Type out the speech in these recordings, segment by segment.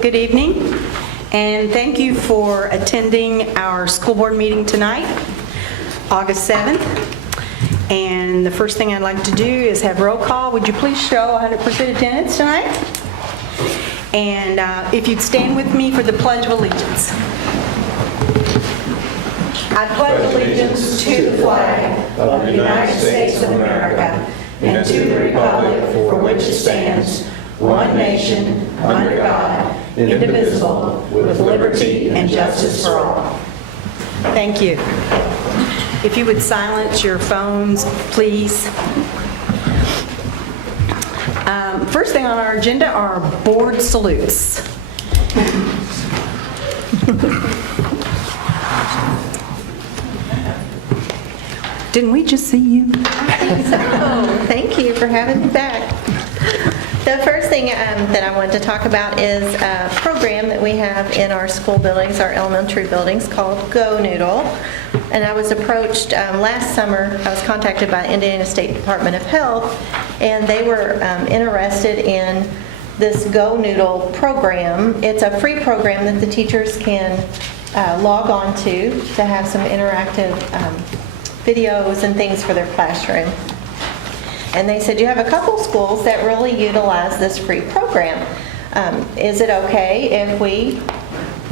Good evening, and thank you for attending our school board meeting tonight, August 7th. And the first thing I'd like to do is have roll call. Would you please show 100% attendance tonight? And if you'd stand with me for the Pledge of Allegiance. I pledge allegiance to the flag of the United States of America and to the republic for which it stands, one nation, under God, indivisible, with liberty and justice for all. Thank you. If you would silence your phones, please. First thing on our agenda are board salutes. Didn't we just see you? Thank you for having me back. The first thing that I wanted to talk about is a program that we have in our school buildings, our elementary buildings, called Go Noodle. And I was approached last summer. I was contacted by Indiana State Department of Health, and they were interested in this Go Noodle program. It's a free program that the teachers can log on to have some interactive videos and things for their classroom. And they said, you have a couple schools that really utilize this free program. Is it okay if we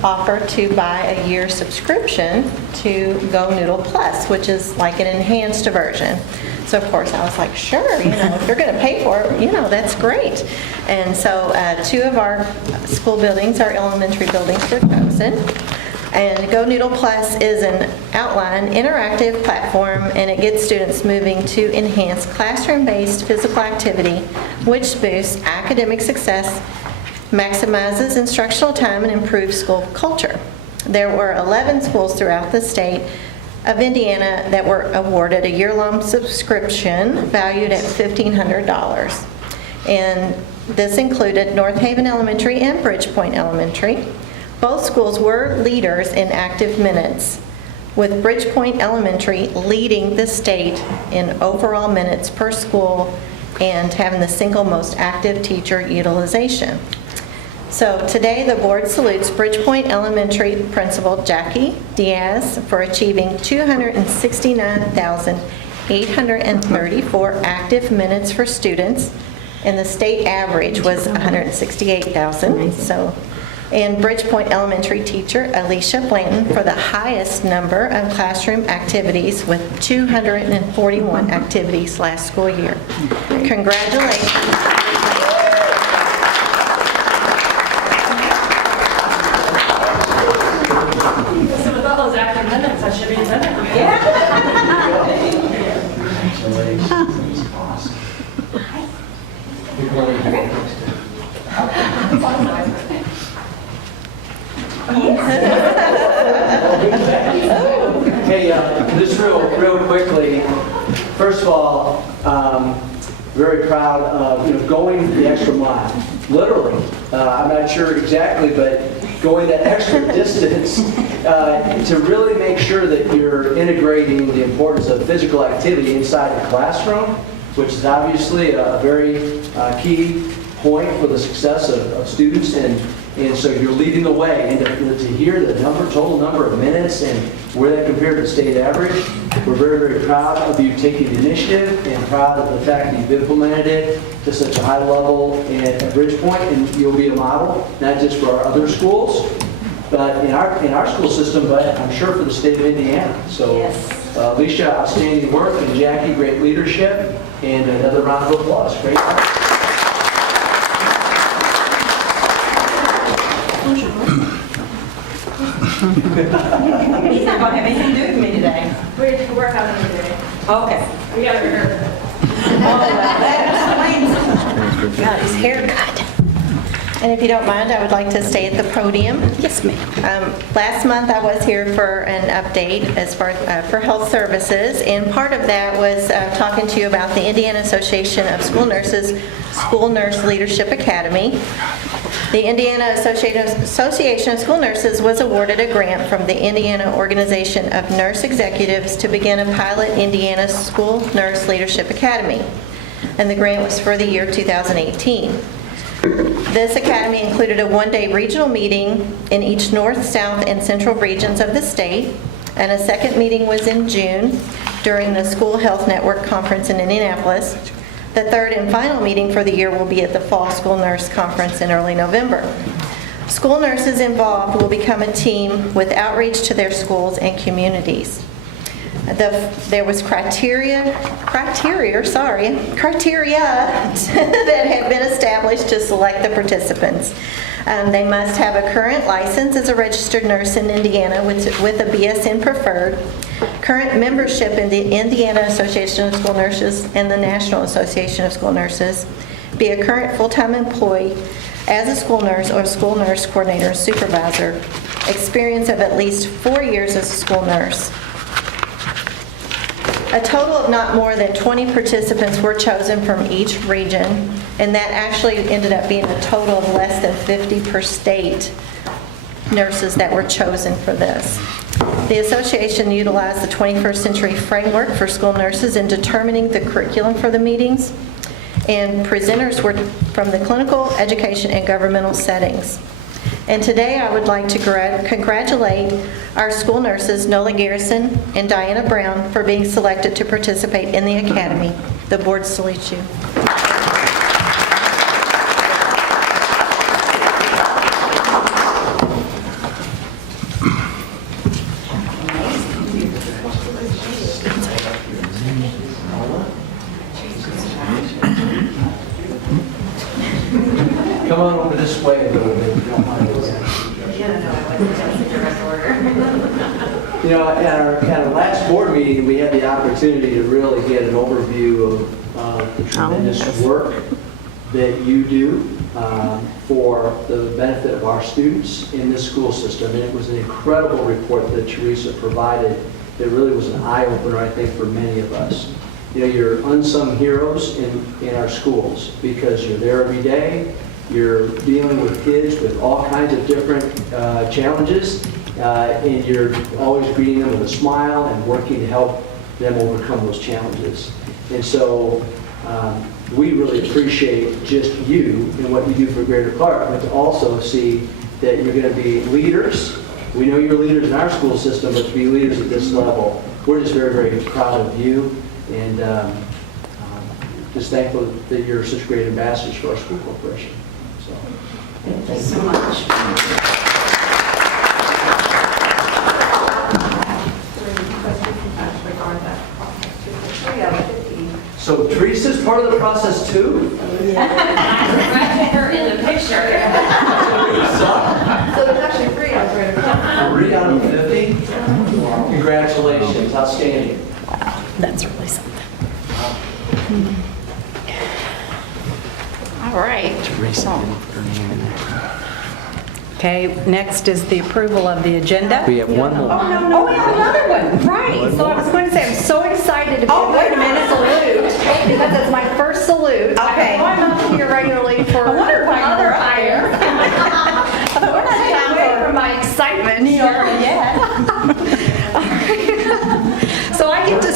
offer to buy a year subscription to Go Noodle Plus, which is like an enhanced version? So of course I was like, sure, if you're going to pay for it, that's great. And so two of our school buildings, our elementary buildings, were chosen. And Go Noodle Plus is an outline, interactive platform, and it gets students moving to enhance classroom-based physical activity, which boosts academic success, maximizes instructional time, and improves school culture. There were 11 schools throughout the state of Indiana that were awarded a year-long subscription valued at $1,500. And this included North Haven Elementary and Bridgepoint Elementary. Both schools were leaders in active minutes, with Bridgepoint Elementary leading the state in overall minutes per school and having the single most active teacher utilization. So today the board salutes Bridgepoint Elementary Principal Jackie Diaz for achieving 269,834 active minutes for students, and the state average was 168,000. And Bridgepoint Elementary teacher Alicia Blanton for the highest number of classroom activities with 241 activities last school year. Congratulations. So with all those active minutes, I should be in minutes. Hey, just real quickly, first of all, very proud of going the extra mile, literally. I'm not sure exactly, but going that extra distance to really make sure that you're integrating the importance of physical activity inside the classroom, which is obviously a very key point for the success of students, and so you're leading the way. And to hear the total number of minutes and where that compared to state average, we're very, very proud of you taking the initiative and proud of the fact that you've implemented it to such a high level at Bridgepoint, and you'll be a model, not just for our other schools, but in our school system, but I'm sure for the state of Indiana. So, yes. Alicia, outstanding work, and Jackie, great leadership, and another round of applause. Great work. He's not going to have anything to do with me today. We're having a day. Okay. We got her hair. Got his haircut. And if you don't mind, I would like to stay at the podium. Yes, ma'am. Last month I was here for an update as far for health services, and part of that was talking to you about the Indiana Association of School Nurses School Nurse Leadership Academy. The Indiana Association of School Nurses was awarded a grant from the Indiana Organization of Nurse Executives to begin a pilot Indiana School Nurse Leadership Academy. and the grant was for the year 2018. This academy included a one-day regional meeting in each north, south, and central regions of the state, and a second meeting was in June during the School Health Network Conference in Indianapolis. The third and final meeting for the year will be at the Fall School Nurse Conference in early November. School nurses involved will become a team with outreach to their schools and communities. There was criteria that have been established to select the participants. They must have a current license as a registered nurse in Indiana with a BSN preferred, current membership in the Indiana Association of School Nurses and the National Association of School Nurses, be a current full-time employee as a school nurse or a school nurse coordinator or supervisor, experience of at least 4 years as a school nurse. A total of not more than 20 participants were chosen from each region, and that actually ended up being a total of less than 50 per state nurses that were chosen for this. The association utilized the 21st century framework for school nurses in determining the curriculum for the meetings, and presenters were from the clinical, education, and governmental settings. And today I would like to congratulate our school nurses, Nola Garrison and Diana Brown, for being selected to participate in the academy. The board salutes you. Come on over this way a little bit, if you don't mind. You know, at our last board meeting, we had the opportunity to really get an overview of the tremendous work that you do for the benefit of our students in this school system. And it was an incredible report that Teresa provided that really was an eye-opener, I think, for many of us. You know, you're unsung heroes in our schools because you're there every day. You're dealing with kids with all kinds of different challenges, and you're always greeting them with a smile and working to help them overcome those challenges. And so we really appreciate just you and what you do for Greater Clark, but to also see that you're going to be leaders. We know you're leaders in our school system, but to be leaders at this level, we're just very, very proud of you, and just thankful that you're such great ambassadors for our school corporation. So, Thank you so much. So Teresa's part of the process too? I her in the picture. So there's actually 3 out there. 3 out of 50? Congratulations, outstanding. That's really something. All right. Okay, next is the approval of the agenda. We have one more. Oh, no, we have another one. Right. So I was going to say, I'm so excited to be wait a minute, salute, because it's my first salute. Okay. I'm up here regularly for other items. We're not away from my excitement here yet. So I get to,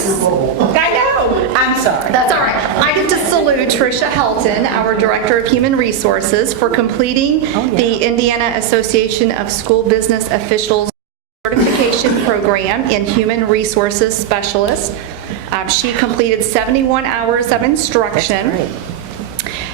I know. I'm sorry. That's all right. I get to salute Tricia Helton, our Director of Human Resources, for completing the Indiana Association of School Business Officials Certification Program in Human Resources Specialist. She completed 71 hours of instruction. That's great.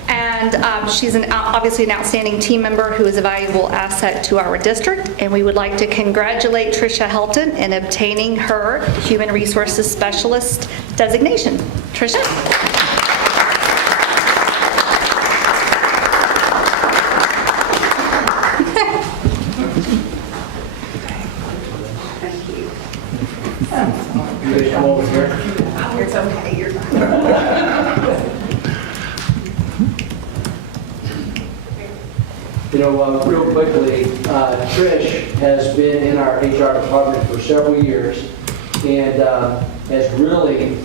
And she's obviously an outstanding team member who is a valuable asset to our district, and we would like to congratulate Tricia Helton in obtaining her Human Resources Specialist designation. Tricia? You guys come over here. It's okay, you're fine. You know, real quickly, Trish has been in our HR department for several years and has really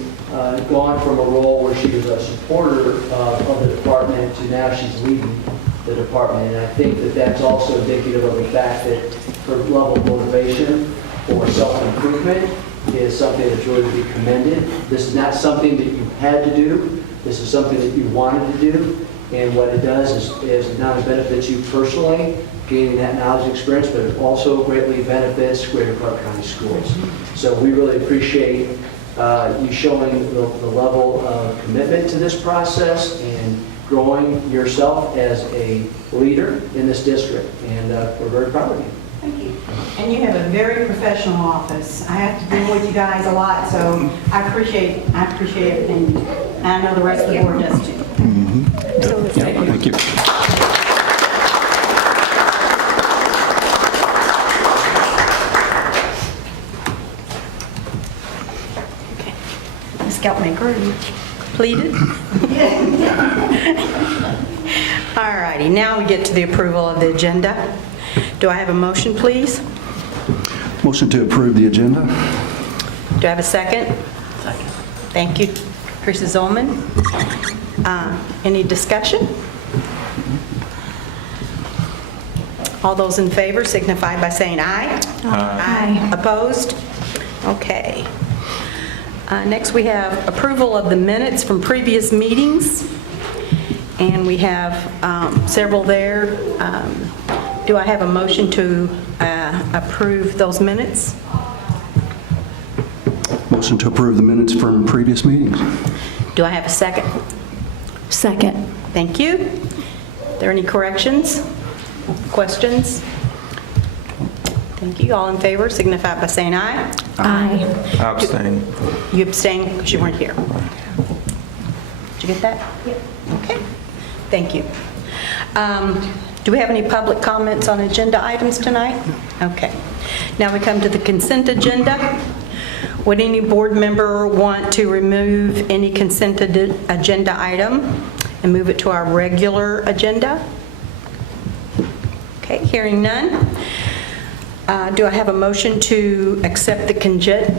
gone from a role where she was a supporter of the department to now she's leading the department. And I think that that's also indicative of the fact that her level of motivation for self-improvement is something that's really to be commended. This is not something that you had to do. This is something that you wanted to do, and what it does is not only benefits you personally, gaining that knowledge and experience, but it also greatly benefits Greater Clark County Schools. So we really appreciate you showing the level of commitment to this process and growing yourself as a leader in this district, and we're very proud of you. Thank you. And you have a very professional office. I have to deal with you guys a lot, so I appreciate everything. And I know the rest of the board does too. Thank you. Scoutmaker, are you completed? All righty, now we get to the approval of the agenda. Do I have a motion, please? Motion to approve the agenda. Do I have a second? Second. Thank you, Teresa Zolman. Any discussion? All those in favor signify by saying aye. Aye. Opposed? Okay. Next, we have approval of the minutes from previous meetings, and we have several there. Do I have a motion to approve those minutes? Motion to approve the minutes from previous meetings. Do I have a second? Second. Thank you. Are there any corrections? Questions? Thank you. All in favor signify by saying aye. Aye. I abstain. You abstain because you weren't here. Did you get that? Yep. Okay. Thank you. Do we have any public comments on agenda items tonight? Okay. Now we come to the consent agenda. Would any board member want to remove any consent agenda item and move it to our regular agenda? Okay, hearing none. Do I have a motion to accept the consent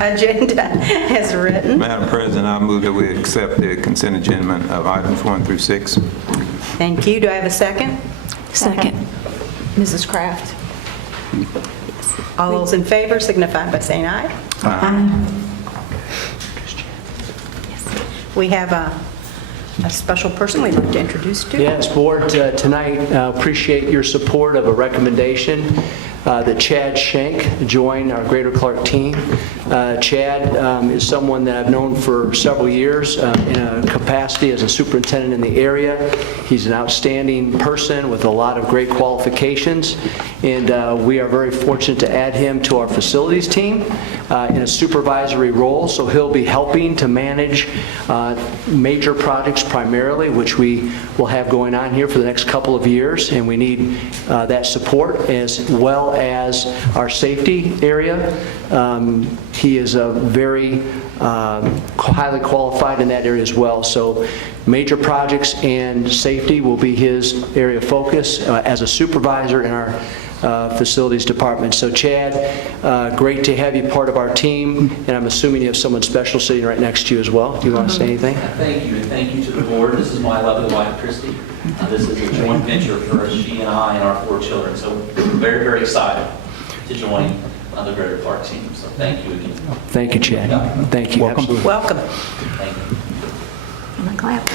agenda as written? Madam President, I move that we accept the consent agenda of items 1 through 6. Thank you. Do I have a second? Second. Mrs. Kraft? All those in favor signify by saying aye. Aye. We have a special person we'd like to introduce to. Yes, Board, tonight, appreciate your support of a recommendation that Chad Schenk join our Greater Clark team. Chad is someone that I've known for several years in a capacity as a superintendent in the area. He's an outstanding person with a lot of great qualifications, and we are very fortunate to add him to our facilities team in a supervisory role, so he'll be helping to manage major projects primarily, which we will have going on here for the next couple of years, and we need that support as well as our safety area. He is a very highly qualified in that area as well, so major projects and safety will be his area of focus as a supervisor in our facilities department. So Chad, great to have you part of our team, and I'm assuming you have someone special sitting right next to you as well. Do you want to say anything? Thank you, and thank you to the board. This is my lovely wife, Christy. This is a joint venture for she and I and our 4 children, so we're very, very excited to join the Greater Clark team. So thank you again. Thank you, Chad. Thank you. Welcome. Absolutely. Welcome. Thank you. I'm gonna clap.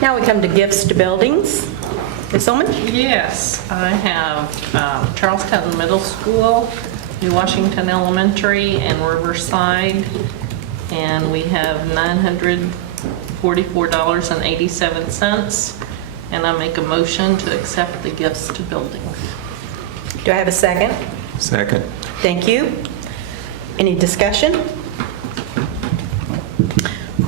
Now we come to gifts to buildings. Ms. Ullman? Yes, I have Charlestown Middle School, New Washington Elementary, and Riverside, and we have $944.87, and I make a motion to accept the gifts to buildings. Do I have a second? Second. Thank you. Any discussion?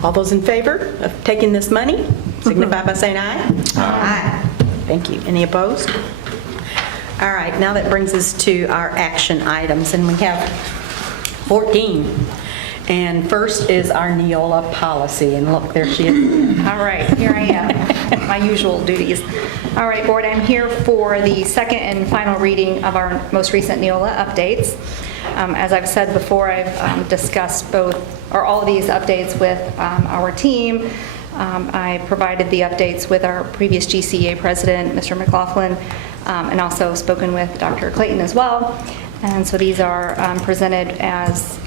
All those in favor of taking this money signify by saying aye. Aye. Thank you. Any opposed? All right, now that brings us to our action items, and we have 14. And first is our Neola policy, and look, there she is. All right, here I am, my usual duties. All right, Board, I'm here for the second and final reading of our most recent Neola updates. As I've said before, I've discussed all of these updates with our team. I provided the updates with our previous GCA president, Mr. McLaughlin, and also spoken with Dr. Clayton as well. And so these are presented as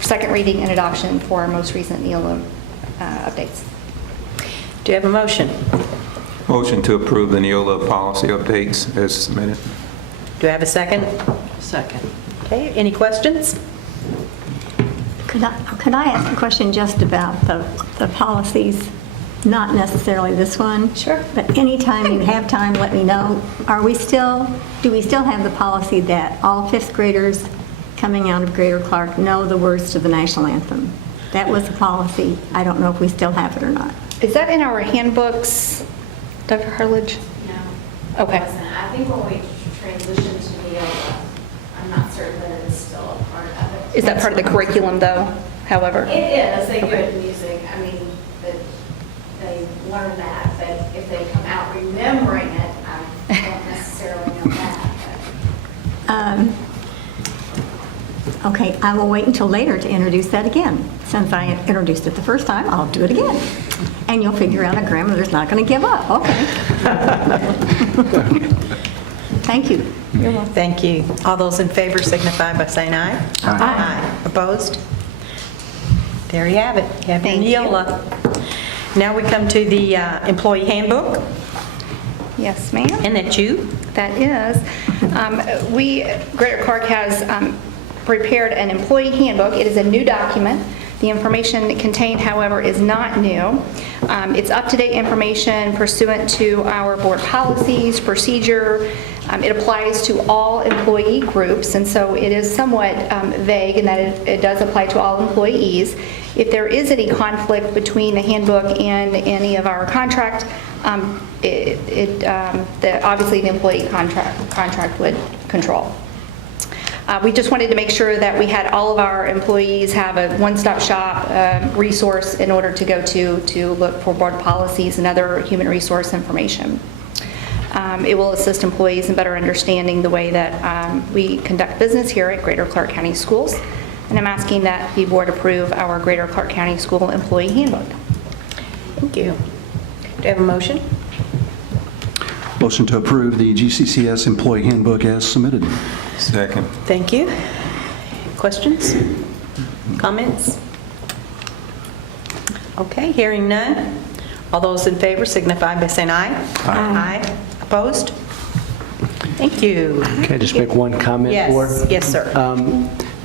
second reading and adoption for our most recent Neola updates. Do you have a motion? Motion to approve the Neola policy updates as submitted. Do I have a second? Second. Okay, any questions? Could I ask a question just about the policies? Not necessarily this one. Sure. But anytime you have time, let me know. Do we still have the policy that all fifth graders coming out of Greater Clark know the words to the national anthem? That was the policy. I don't know if we still have it or not. Is that in our handbooks, Dr. Harledge? No. Okay. It wasn't. I think when we transitioned to Neola, I'm not certain that it is still a part of it. Is that part of the curriculum, though, however? It is. They do it in music. I mean, they learn that, but if they come out remembering it, I don't necessarily know that. Okay, I will wait until later to introduce that again. Since I introduced it the first time, I'll do it again. And you'll figure out a grandmother's not going to give up. Okay. Thank you. You're welcome. Thank you. All those in favor signify by saying aye. Aye. Opposed? There you have it. You have your Thank you. Neola. Now we come to the employee handbook. Yes, ma'am. And that you? That is. Greater Clark has prepared an employee handbook. It is a new document. The information contained, however, is not new. It's up-to-date information pursuant to our board policies, procedure. It applies to all employee groups, and so it is somewhat vague in that it does apply to all employees. If there is any conflict between the handbook and any of our contract, obviously the employee contract would control. We just wanted to make sure that we had all of our employees have a one-stop shop resource in order to go to look for board policies and other human resource information. It will assist employees in better understanding the way that we conduct business here at Greater Clark County Schools. And I'm asking that the board approve our Greater Clark County School Employee Handbook. Thank you. Do you have a motion? Motion to approve the GCCS employee handbook as submitted. Second. Thank you. Questions? Comments? Okay, hearing none. All those in favor signify by saying aye. Aye. Opposed? Thank you. Can I just make one comment, Board? Yes, sir.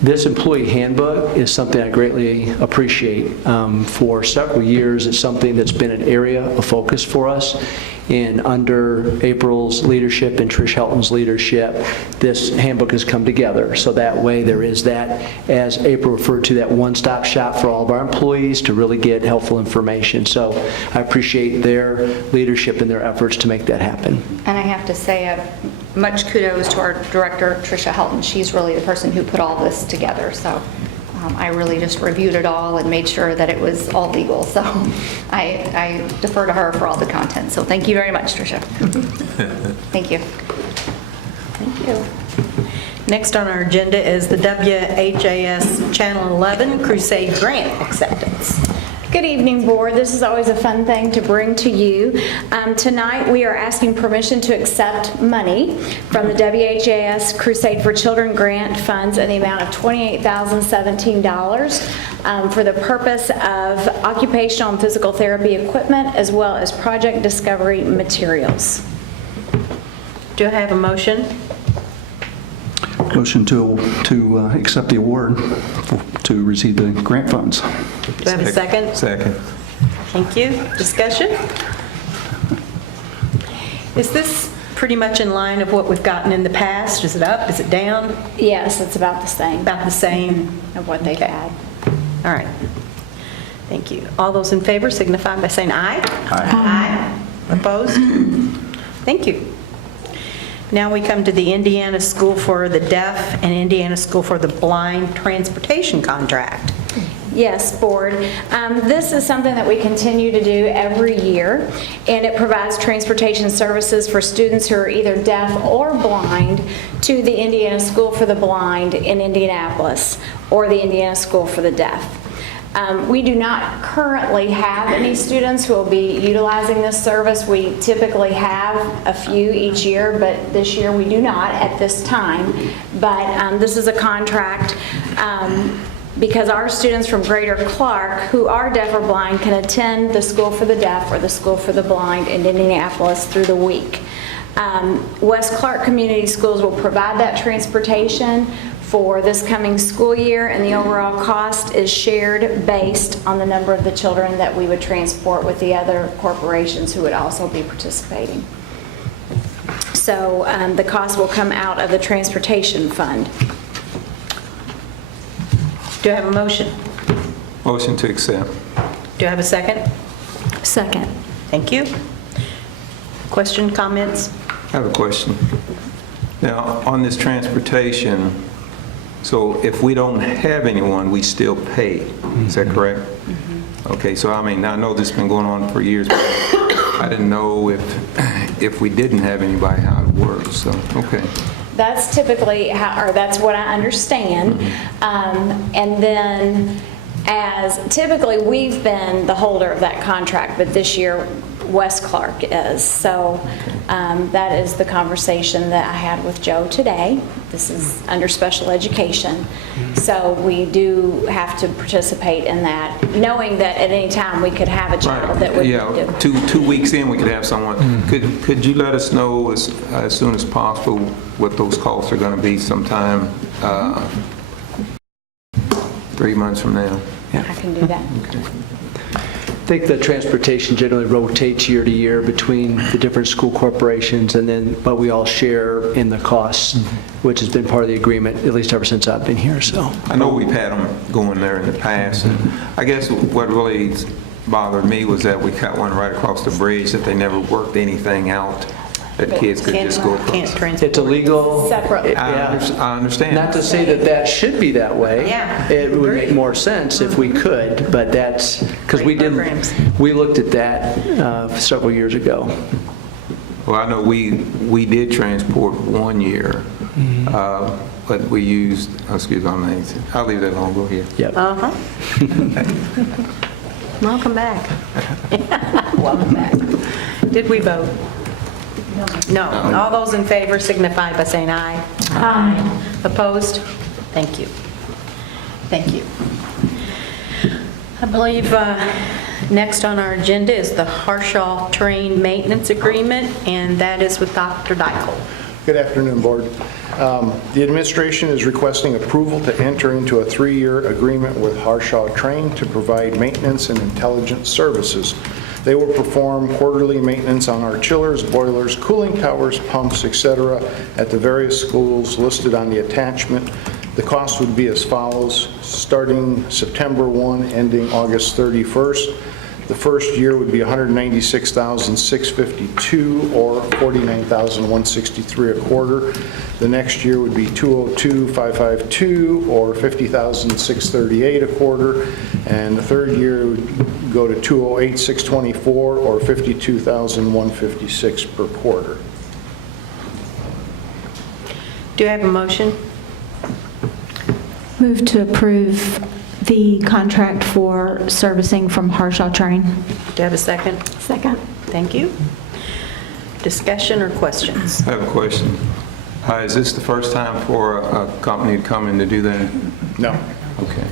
This employee handbook is something I greatly appreciate. For several years, it's something that's been an area of focus for us. And under April's leadership and Trish Helton's leadership, this handbook has come together. So that way there is that, as April referred to, that one-stop shop for all of our employees to really get helpful information. So I appreciate their leadership and their efforts to make that happen. And I have to say much kudos to our director, Tricia Helton. She's really the person who put all this together. So I really just reviewed it all and made sure that it was all legal. So I defer to her for all the content. So thank you very much, Tricia. Thank you. Thank you. Next on our agenda is the WHAS Channel 11 Crusade Grant Acceptance. Good evening, Board. This is always a fun thing to bring to you. Tonight, we are asking permission to accept money from the WHAS Crusade for Children grant funds in the amount of $28,017 for the purpose of occupational and physical therapy equipment as well as project discovery materials. Do I have a motion? Motion to accept the award to receive the grant funds. Do I have a second? Second. Thank you. Discussion? Is this pretty much in line of what we've gotten in the past? Is it up? Is it down? Yes, it's about the same About the same? of what they've Okay. had. All right. Thank you. All those in favor signify by saying aye. Aye. Opposed? Thank you. Now we come to the Indiana School for the Deaf and Indiana School for the Blind transportation contract. Yes, Board. This is something that we continue to do every year, and it provides transportation services for students who are either deaf or blind to the Indiana School for the Blind in Indianapolis or the Indiana School for the Deaf. We do not currently have any students who will be utilizing this service. We typically have a few each year, but this year we do not at this time. But this is a contract because our students from Greater Clark who are deaf or blind can attend the School for the Deaf or the School for the Blind in Indianapolis through the week. West Clark Community Schools will provide that transportation for this coming school year, and the overall cost is shared based on the number of the children that we would transport with the other corporations who would also be participating. So the cost will come out of the transportation fund. Do I have a motion? Motion to accept. Do I have a second? Second. Thank you. Question, comments? I have a question. Now, on this transportation, so if we don't have anyone, we still pay, is that correct? Okay, so I mean, I know this has been going on for years, but I didn't know if we didn't have anybody, how it works, so, okay. That's typically how, or that's what I understand. And then as typically we've been the holder of that contract, but this year West Clark is. So that is the conversation that I had with Joe today. This is under special education. So we do have to participate in that, knowing that at any time we could have a child that would Yeah, 2 weeks in, we could have someone. Could you let us know as soon as possible what those costs are going to be sometime 3 months from now? I can do that. Okay. I think the transportation generally rotates year to year between the different school corporations, and then, but we all share in the costs, which has been part of the agreement, at least ever since I've been here, so. I know we've had them going there in the past, and I guess what really bothered me was that we cut one right across the bridge that they never worked anything out, that kids could just go across. Can't transport. It's illegal. Separate. I understand. Not to say that that should be that way. Yeah, It would agreed. make more sense if we could, but that's, because we Great did, programs. we looked at that several years ago. Well, I know we did transport 1 year, but we used, excuse my name, I'll leave that alone, go ahead. Yep. Welcome back. Welcome back. Did we vote? No. All those in favor signify by saying aye. Aye. Opposed? Thank you. Thank you. I believe next on our agenda is the Harshaw Train Maintenance Agreement, and that is with Dr. Dykle. Good afternoon, Board. The administration is requesting approval to enter into a 3-year agreement with Harshaw Train to provide maintenance and intelligence services. They will perform quarterly maintenance on our chillers, boilers, cooling towers, pumps, etc. at the various schools listed on the attachment. The cost would be as follows: starting September 1, ending August 31st. The first year would be $196,652 or $49,163 a quarter. The next year would be $202,552 or $50,638 a quarter. And the third year would go to $208,624 or $52,156 per quarter. Do I have a motion? Move to approve the contract for servicing from Harshaw Train. Do I have a second? Second. Thank you. Discussion or questions? I have a question. Is this the first time for a company to come in to do that? No. Okay.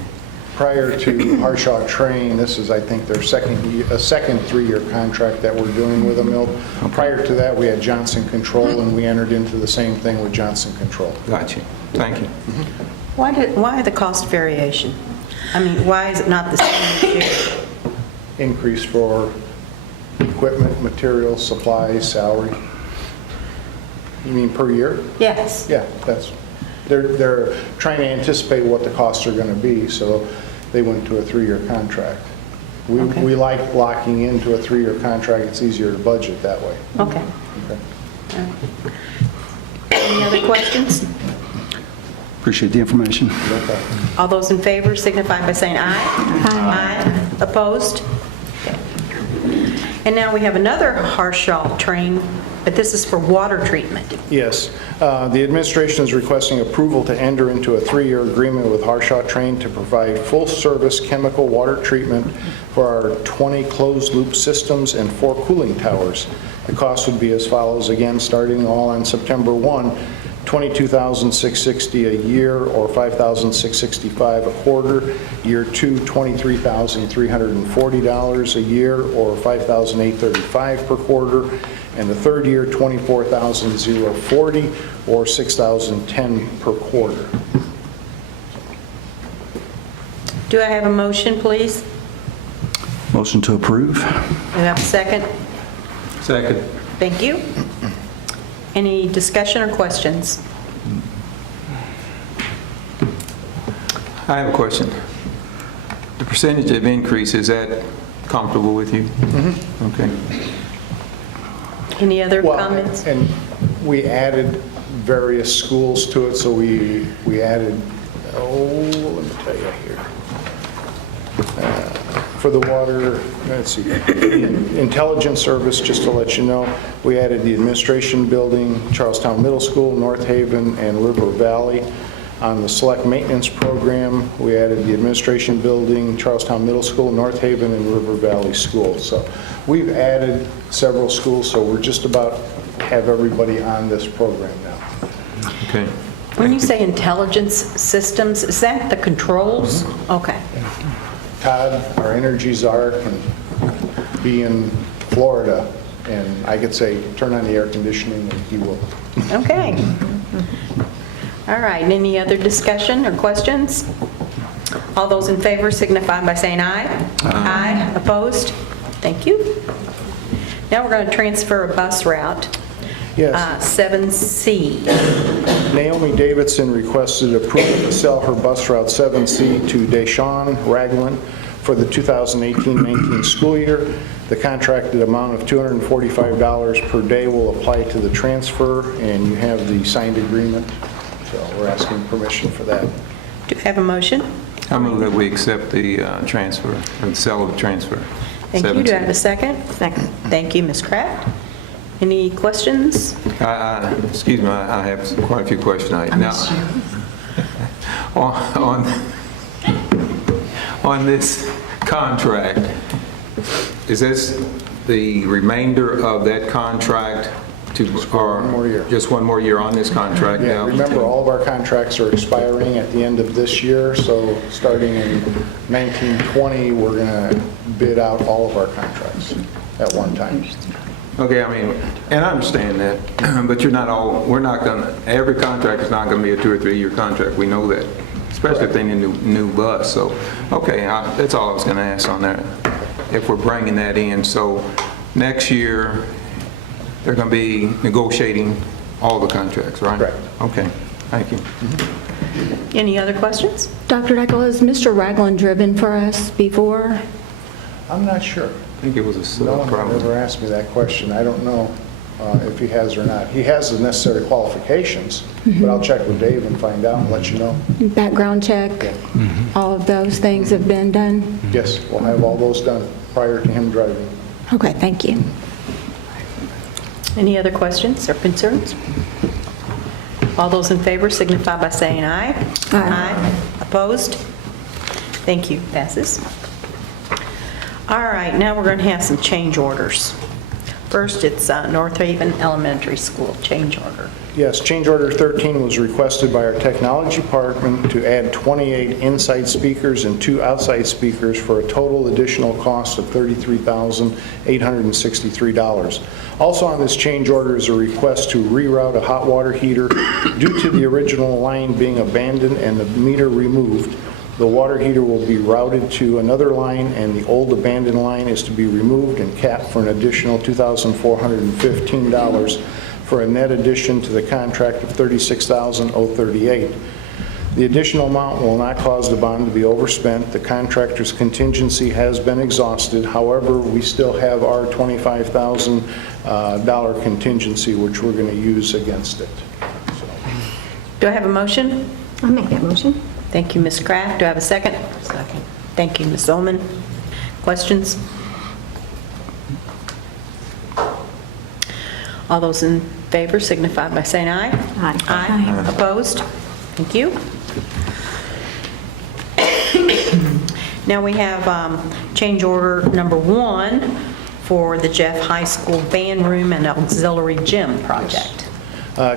Prior to Harshaw Train, this is, I think, their second 3-year contract that we're doing with them. Prior to that, we had Johnson Control, and we entered into the same thing with Johnson Control. Gotcha. Thank you. Why the cost variation? I mean, why is it not the same year? Increase for equipment, materials, supplies, salary. You mean per year? Yes. Yeah, they're trying to anticipate what the costs are going to be, so they went to a 3-year contract. We like locking into a 3-year contract. It's easier to budget that way. Okay. Any other questions? Appreciate the information. All those in favor signify by saying aye. Aye. Opposed? Okay. And now we have another Harshaw Train But this is for water treatment. Yes. The administration is requesting approval to enter into a 3-year agreement with Harshaw Train to provide full-service chemical water treatment for our 20 closed-loop systems and 4 cooling towers. The cost would be as follows, again, starting all on September 1, $22,660 a year or $5,665 a quarter. Year 2, $23,340 a year or $5,835 per quarter. And the third year, $24,040 or $6,010 per quarter. Do I have a motion, please? Motion to approve. Do I have a second? Second. Thank you. Any discussion or questions? I have a question. The percentage of increase, is that comfortable with you? Okay. Any other Well, comments? and we added various schools to it, so we added, let me tell you here. For the water, let's see, intelligence service, just to let you know, we added the administration building, Charlestown Middle School, North Haven, and River Valley. On the select maintenance program, we added the administration building, Charlestown Middle School, North Haven, and River Valley School. So we've added several schools, so we're just about have everybody on this program now. Okay. When you say intelligence systems, is that the controls? Okay. Todd, our energy czar, can be in Florida, and I could say, turn on the air conditioning, and he will. Okay. All right, any other discussion or questions? All those in favor signify by saying aye. Aye. Opposed? Thank you. Now we're going to transfer a bus route. Yes. 7C. Naomi Davidson requested approval to sell her bus route 7C to Deshawn Ragland for the 2018-19 school year. The contracted amount of $245 per day will apply to the transfer, and you have the signed agreement. So we're asking permission for that. Do you have a motion? I move that we accept the transfer, or the sale of the transfer. Thank you. Do I have a 7C. second? Second. Thank you, Ms. Kraft. Any questions? Excuse me, I have quite a few questions. Now, on this contract, is this the remainder of that contract to, or one more year. just one more year on this contract Yeah, now? remember, all of our contracts are expiring at the end of this year, so starting in 1920, we're going to bid out all of our contracts at one time. Okay, I mean, and I understand that, but we're not going to, every contract is not going to be a 2 or 3 year contract. We know that, especially if they need a new bus. So, okay, that's all I was going to ask on that, if we're bringing that in. So next year, they're going to be negotiating all the contracts, right? Correct. Okay, thank you. Any other questions? Dr. Deckel, has Mr. Ragland driven for us before? I'm not sure. I think it was a No sub one problem. ever asked me that question. I don't know if he has or not. He has the necessary qualifications, but I'll check with Dave and find out and let you know. Background check, all of those things have been done? Yes, we'll have all those done prior to him driving. Okay, thank you. Any other questions or concerns? All those in favor signify by saying aye. Aye. Opposed? Thank you. Passes. All right, now we're going to have some change orders. First, it's North Haven Elementary School change order. Yes, change order 13 was requested by our technology department to add 28 inside speakers and 2 outside speakers for a total additional cost of $33,863. Also on this change order is a request to reroute a hot water heater due to the original line being abandoned and the meter removed. The water heater will be routed to another line, and the old abandoned line is to be removed and capped for an additional $2,415 for a net addition to the contract of $36,038. The additional amount will not cause the bond to be overspent. The contractor's contingency has been exhausted. However, we still have our $25,000 contingency, which we're going to use against it. Do I have a motion? I'll make that motion. Thank you, Ms. Kraft. Do I have a second? Second. Thank you, Ms. Ullman. Questions? All those in favor signify by saying aye. Aye. Aye. Opposed? Thank you. Now we have change order number 1 for the Jeff High School band room and auxiliary gym project.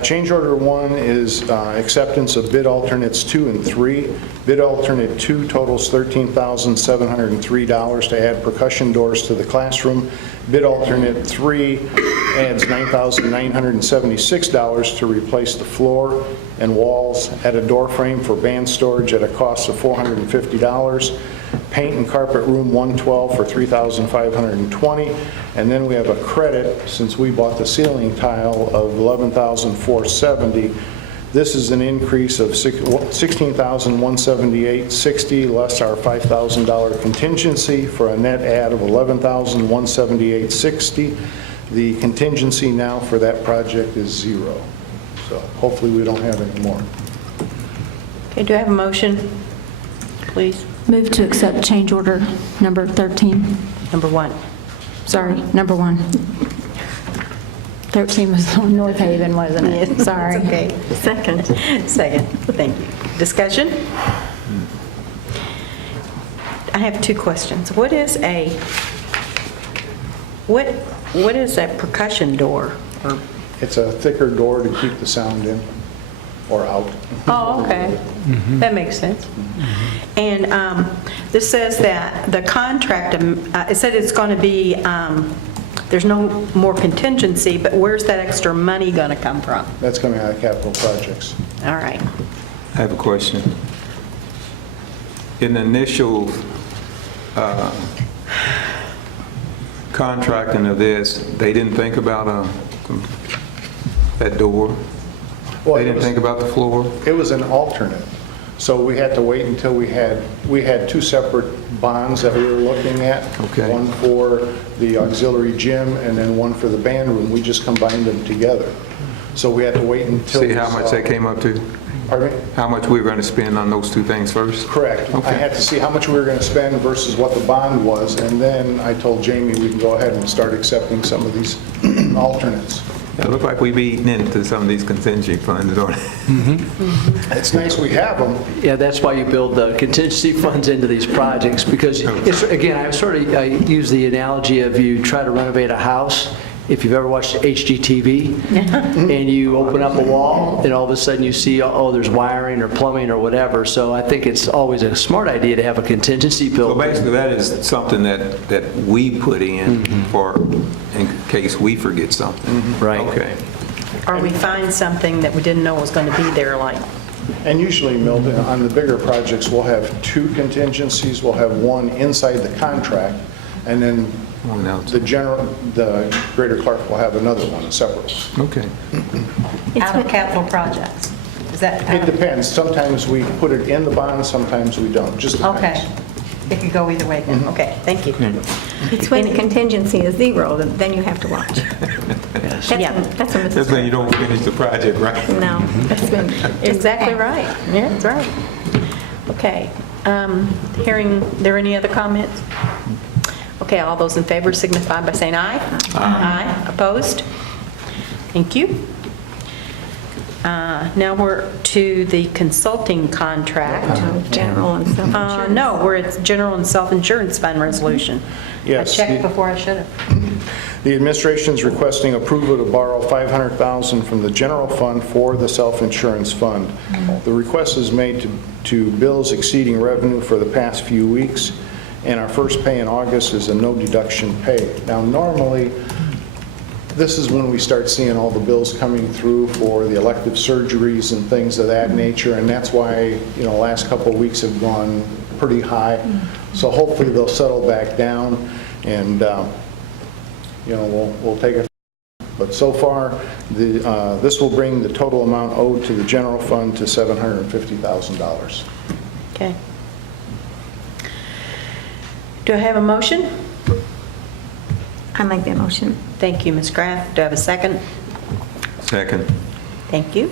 Change order 1 is acceptance of bid alternates 2 and 3. Bid alternate 2 totals $13,703 to add percussion doors to the classroom. Bid alternate 3 adds $9,976 to replace the floor and walls, add a door frame for band storage at a cost of $450. Paint and carpet room 112 for $3,520, and then we have a credit, since we bought the ceiling tile, of $11,470. This is an increase of $16,178.60 less our $5,000 contingency for a net add of $11,178.60. The contingency now for that project is 0. So hopefully we don't have any more. Okay, do I have a motion, please? Move to accept change order number 13. Number 1. Sorry, number 1. 13 was on North Haven, wasn't it? Sorry. Okay. Second. Second. Thank you. Discussion? I have 2 questions. What is a percussion door? Or It's a thicker door to keep the sound in or out. Oh, okay. That makes sense. And this says that the contract, it said it's going to be, there's no more contingency, but where's that extra money going to come from? That's coming out of capital projects. All right. I have a question. In the initial contracting of this, they didn't think about that door? Well, They didn't think about the floor? It was an alternate. So we had to wait until we had 2 separate bonds that we were looking at. Okay. One for the auxiliary gym and then one for the band room. We just combined them together. So we had to wait until. See how much that came up to? Pardon me? How much we were going to spend on those 2 things first? Correct. I had to see how much we were going to spend versus what the bond was, and then I told Jamie we can go ahead and start accepting some of these alternates. It looked like we be eating into some of these contingency funds, don't it? It's nice we have them. Yeah, that's why you build the contingency funds into these projects, because it's, again, I use the analogy of you try to renovate a house. If you've ever watched HGTV and you open up a wall and all of a sudden you see, oh, there's wiring or plumbing or whatever. So I think it's always a smart idea to have a contingency built. So basically, that is something that we put in for, in case we forget something. Right. Okay. Or we find something that we didn't know was going to be there, like, And usually, Milton, on the bigger projects, we'll have 2 contingencies. We'll have one inside the contract, and then the Greater Clark will have another one, a separate one. Okay. out of capital projects. Is that? It depends. Sometimes we put it in the bond, sometimes we don't. Just depends. Okay. It could go either way then. Okay, thank you. It's when the contingency is 0, then you have to watch. That's Yeah. that's a That's when you don't finish the project, right? No, that's been. Exactly right. Yeah, that's right. Okay. Hearing, there any other comments? Okay, all those in favor signify by saying aye. Aye. Opposed? Thank you. Now we're to the consulting contract. General and self-insurance. No, we're at general and self-insurance fund resolution. Yes, I checked before I should have. The administration is requesting approval to borrow $500,000 from the general fund for the self-insurance fund. The request is made to bills exceeding revenue for the past few weeks, and our first pay in August is a no deduction pay. Now, normally, this is when we start seeing all the bills coming through for the elective surgeries and things of that nature, and that's why, last couple of weeks have gone pretty high. So hopefully they'll settle back down, and we'll take it. But so far, this will bring the total amount owed to the general fund to $750,000. Okay. Do I have a motion? I make that motion. Thank you, Ms. Graff. Do I have a second? Second. Thank you.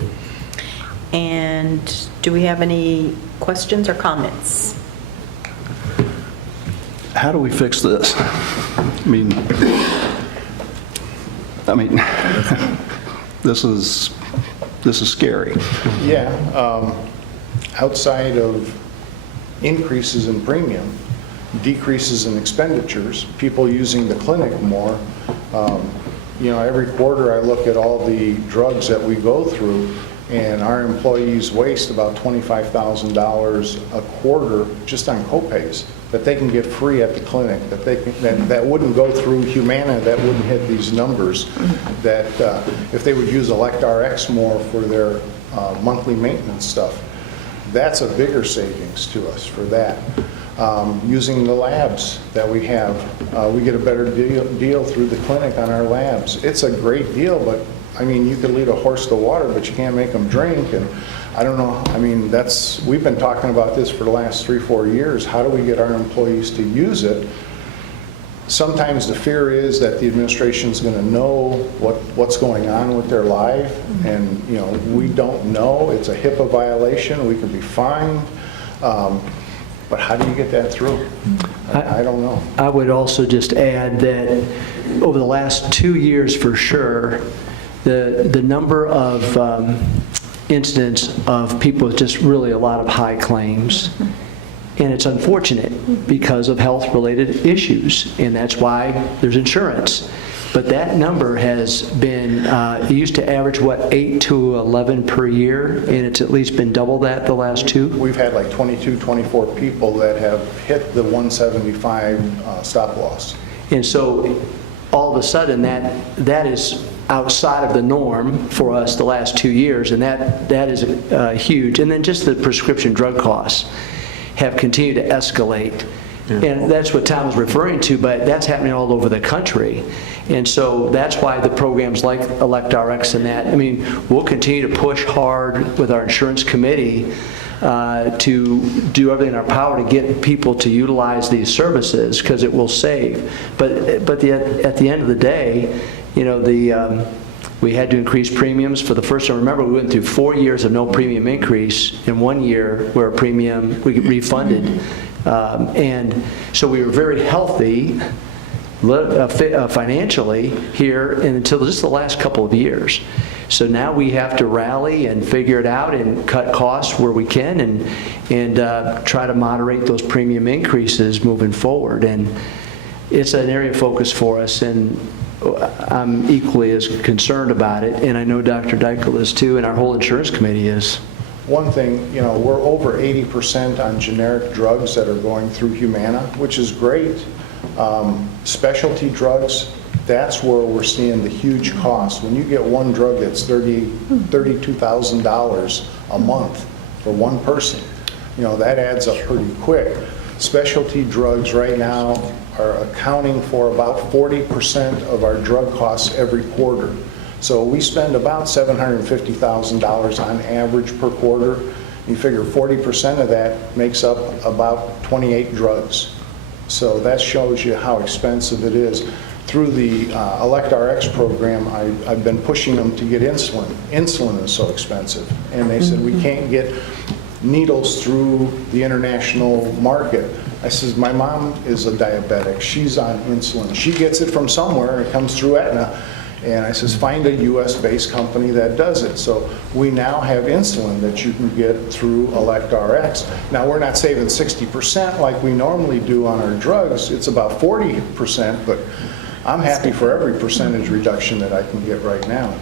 And do we have any questions or comments? How do we fix this? I mean, I mean, this is scary. Yeah, outside of increases in premium, decreases in expenditures, people using the clinic more, every quarter I look at all the drugs that we go through, and our employees waste about $25,000 a quarter just on copays that they can get free at the clinic, that wouldn't go through Humana, that wouldn't hit these numbers, that if they would use ElectRx more for their monthly maintenance stuff, that's a bigger savings to us for that. Using the labs that we have, we get a better deal through the clinic on our labs. It's a great deal, but I mean, you can lead a horse to water, but you can't make them drink. And I don't know, I mean, we've been talking about this for the last 3-4 years. How do we get our employees to use it? Sometimes the fear is that the administration's going to know what's going on with their life, and we don't know. It's a HIPAA violation. We could be fined. But how do you get that through? I don't know. I would also just add that over the last 2 years for sure, the number of incidents of people with just really a lot of high claims, and it's unfortunate because of health-related issues, and that's why there's insurance. But that number has been, it used to average, 8 to 11 per year, and it's at least been double that the last 2. We've had like 22, 24 people that have hit the 175 stop loss. And so all of a sudden that is outside of the norm for us the last 2 years, and that is huge. And then just the prescription drug costs have continued to escalate. And that's what Tom was referring to, but that's happening all over the country. And so that's why the programs like ElectRx and that, I mean, we'll continue to push hard with our insurance committee to do everything in our power to get people to utilize these services, because it will save. But at the end of the day, we had to increase premiums for the first time. Remember, we went through 4 years of no premium increase, and 1 year where we get refunded. And so we were very healthy financially here until just the last couple of years. So now we have to rally and figure it out and cut costs where we can, and try to moderate those premium increases moving forward. And it's an area of focus for us, and I'm equally as concerned about it, and I know Dr. Dykle is too, and our whole insurance committee is. One thing, we're over 80% on generic drugs that are going through Humana, which is great. Specialty drugs, that's where we're seeing the huge cost. When you get one drug that's $32,000 a month for one person, that adds up pretty quick. Specialty drugs right now are accounting for about 40% of our drug costs every quarter. So we spend about $750,000 on average per quarter. You figure 40% of that makes up about 28 drugs. So that shows you how expensive it is. Through the ElectRx program, I've been pushing them to get insulin. Insulin is so expensive. And they said, we can't get needles through the international market. I says, my mom is a diabetic. She's on insulin. She gets it from somewhere. It comes through Aetna. And I says, find a US-based company that does it. So we now have insulin that you can get through ElectRx. Now, we're not saving 60% like we normally do on our drugs. It's about 40%, but I'm happy for every percentage reduction that I can get right now.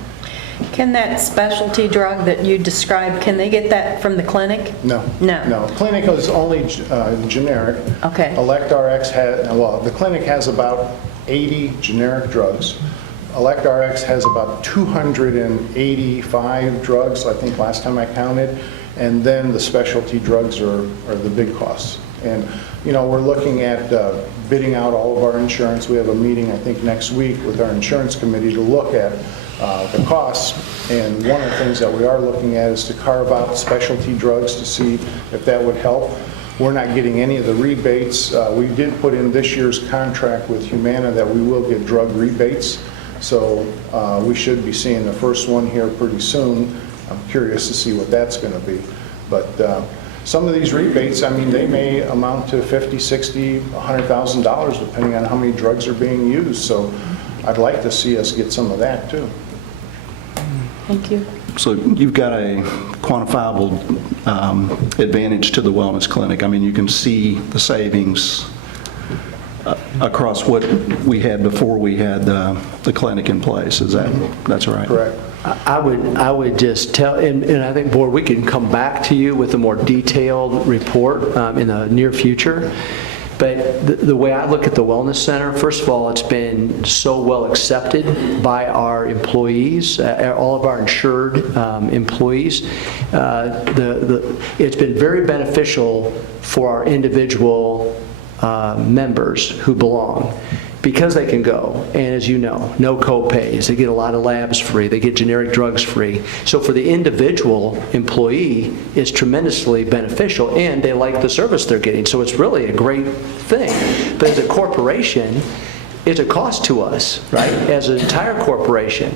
Can that specialty drug that you described, can they get that from the clinic? No. No. No. Clinic is only generic. Okay. ElectRx the clinic has about 80 generic drugs. ElectRx has about 285 drugs, I think last time I counted, and then the specialty drugs are the big costs. And we're looking at bidding out all of our insurance. We have a meeting, I think, next week with our insurance committee to look at the costs. And one of the things that we are looking at is to carve out specialty drugs to see if that would help. We're not getting any of the rebates. We did put in this year's contract with Humana that we will get drug rebates. So we should be seeing the first one here pretty soon. I'm curious to see what that's going to be. But some of these rebates, I mean, they may amount to $50,000, $60,000, $100,000, depending on how many drugs are being used. So I'd like to see us get some of that too. Thank you. So you've got a quantifiable advantage to the wellness clinic. I mean, you can see the savings across what we had before we had the clinic in place. That's right? Correct. I would just tell, and I think, Board, we can come back to you with a more detailed report in the near future. But the way I look at the Wellness Center, first of all, it's been so well accepted by our employees, all of our insured employees. It's been very beneficial for our individual members who belong, because they can go, and as you know, no co-pays. They get a lot of labs free. They get generic drugs free. So for the individual employee, it's tremendously beneficial, and they like the service they're getting. So it's really a great thing. But as a corporation, it's a cost to us, right, as an entire corporation.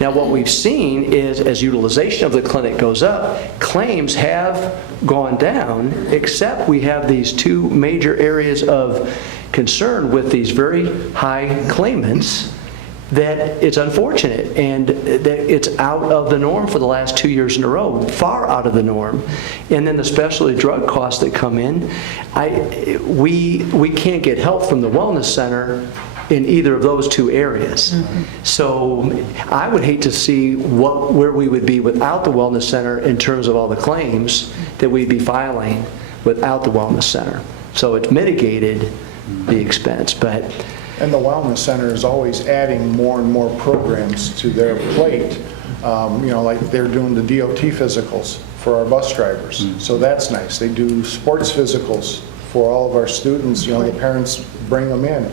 Now, what we've seen is, as utilization of the clinic goes up, claims have gone down, except we have these two major areas of concern with these very high claimants, that it's unfortunate, and that it's out of the norm for the last 2 years in a row, far out of the norm. And then the specialty drug costs that come in, we can't get help from the Wellness Center in either of those two areas. So I would hate to see where we would be without the Wellness Center in terms of all the claims that we'd be filing without the Wellness Center. So it's mitigated the expense, but... And the Wellness Center is always adding more and more programs to their plate. Like they're doing the DOT physicals for our bus drivers. So that's nice. They do sports physicals for all of our students. The parents bring them in.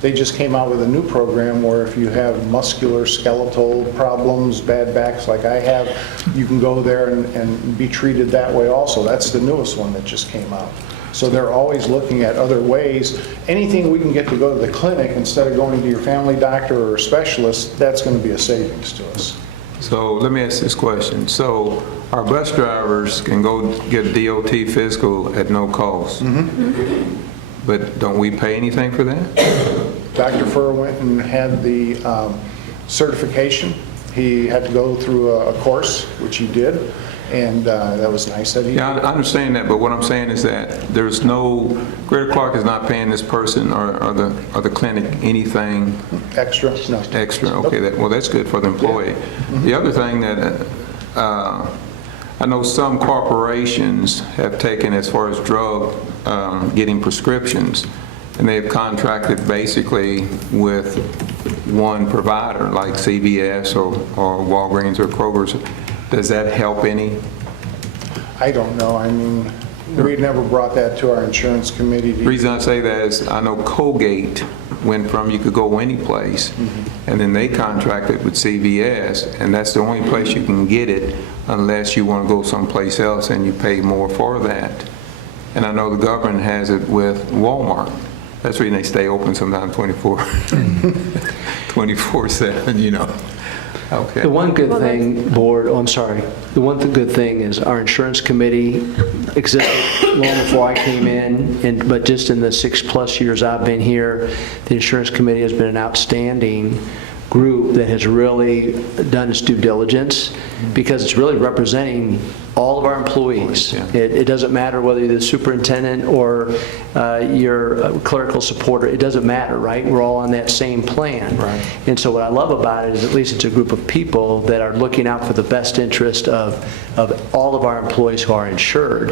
They just came out with a new program where if you have musculoskeletal problems, bad backs like I have, you can go there and be treated that way also. That's the newest one that just came out. So they're always looking at other ways. Anything we can get to go to the clinic instead of going to your family doctor or specialist, that's going to be a savings to us. So let me ask this question. So our bus drivers can go get a DOT physical at no cost, but don't we pay anything for that? Dr. Furr went and had the certification. He had to go through a course, which he did. And that was nice that he... Yeah, I understand that, but what I'm saying is that there's no, Greater Clark is not paying this person or the clinic anything extra? No. Extra, okay. Well, that's good for the employee. Yeah. The other thing that I know some corporations have taken as far as drug getting prescriptions, and they have contracted basically with one provider like CVS or Walgreens or Kroger's. Does that help any? I don't know. I mean, we never brought that to our insurance committee. The reason I say that is I know Colgate went from you could go any place, and then they contracted with CVS, and that's the only place you can get it unless you want to go someplace else and you pay more for that. And I know the government has it with Walmart. That's the reason they stay open sometimes 24/7, Okay. The one good thing, Board, the one good thing is our insurance committee existed long before I came in, but just in the 6+ years I've been here, the insurance committee has been an outstanding group that has really done its due diligence, because it's really representing all of our employees. Yeah. It doesn't matter whether you're the superintendent or you're a clerical supporter. It doesn't matter, right? We're all on that same plan. Right. And so what I love about it is at least it's a group of people that are looking out for the best interest of all of our employees who are insured.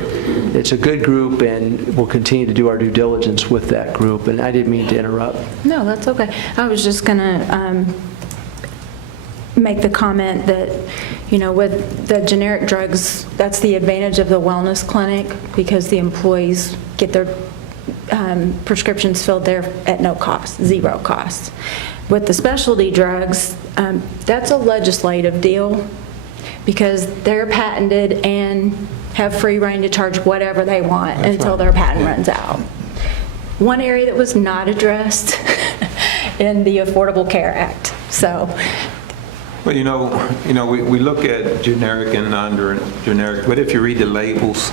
It's a good group, and we'll continue to do our due diligence with that group. And I didn't mean to interrupt. No, that's okay. I was just going to make the comment that, with the generic drugs, that's the advantage of the wellness clinic, because the employees get their prescriptions filled there at no cost, zero cost. With the specialty drugs, that's a legislative deal, because they're patented and have free rein to charge whatever they want until their patent runs out. One area that was not addressed in the Affordable Care Act. So. Well, we look at generic and non-generic, but if you read the labels,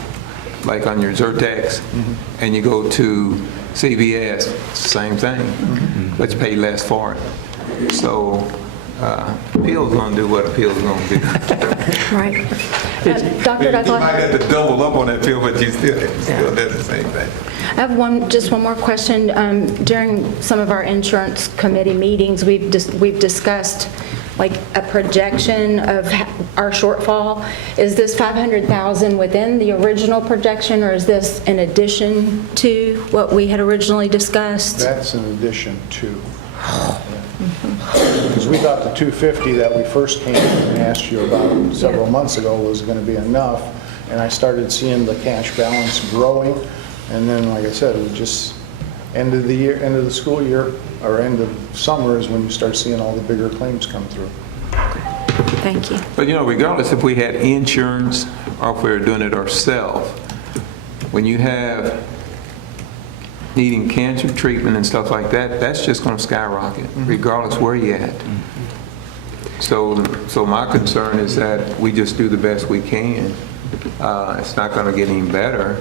like on your Zyrtex, and you go to CVS, same thing, but you pay less for it. So appeals gonna do what appeals gonna do. Right. Dr. You Douglas? might have to double up on that pill, but you still does the same thing. I have just one more question. During some of our insurance committee meetings, we've discussed like a projection of our shortfall. Is this 500,000 within the original projection, or is this in addition to what we had originally discussed? That's in addition to. Because we thought the 250 that we first came and asked you about several months ago was going to be enough, and I started seeing the cash balance growing, and then, like I said, it was just end of the school year, or end of summer is when you start seeing all the bigger claims come through. Thank you. But regardless if we had insurance or if we were doing it ourselves, when you have needing cancer treatment and stuff like that, that's just going to skyrocket, regardless where you're at. So my concern is that we just do the best we can. It's not going to get any better.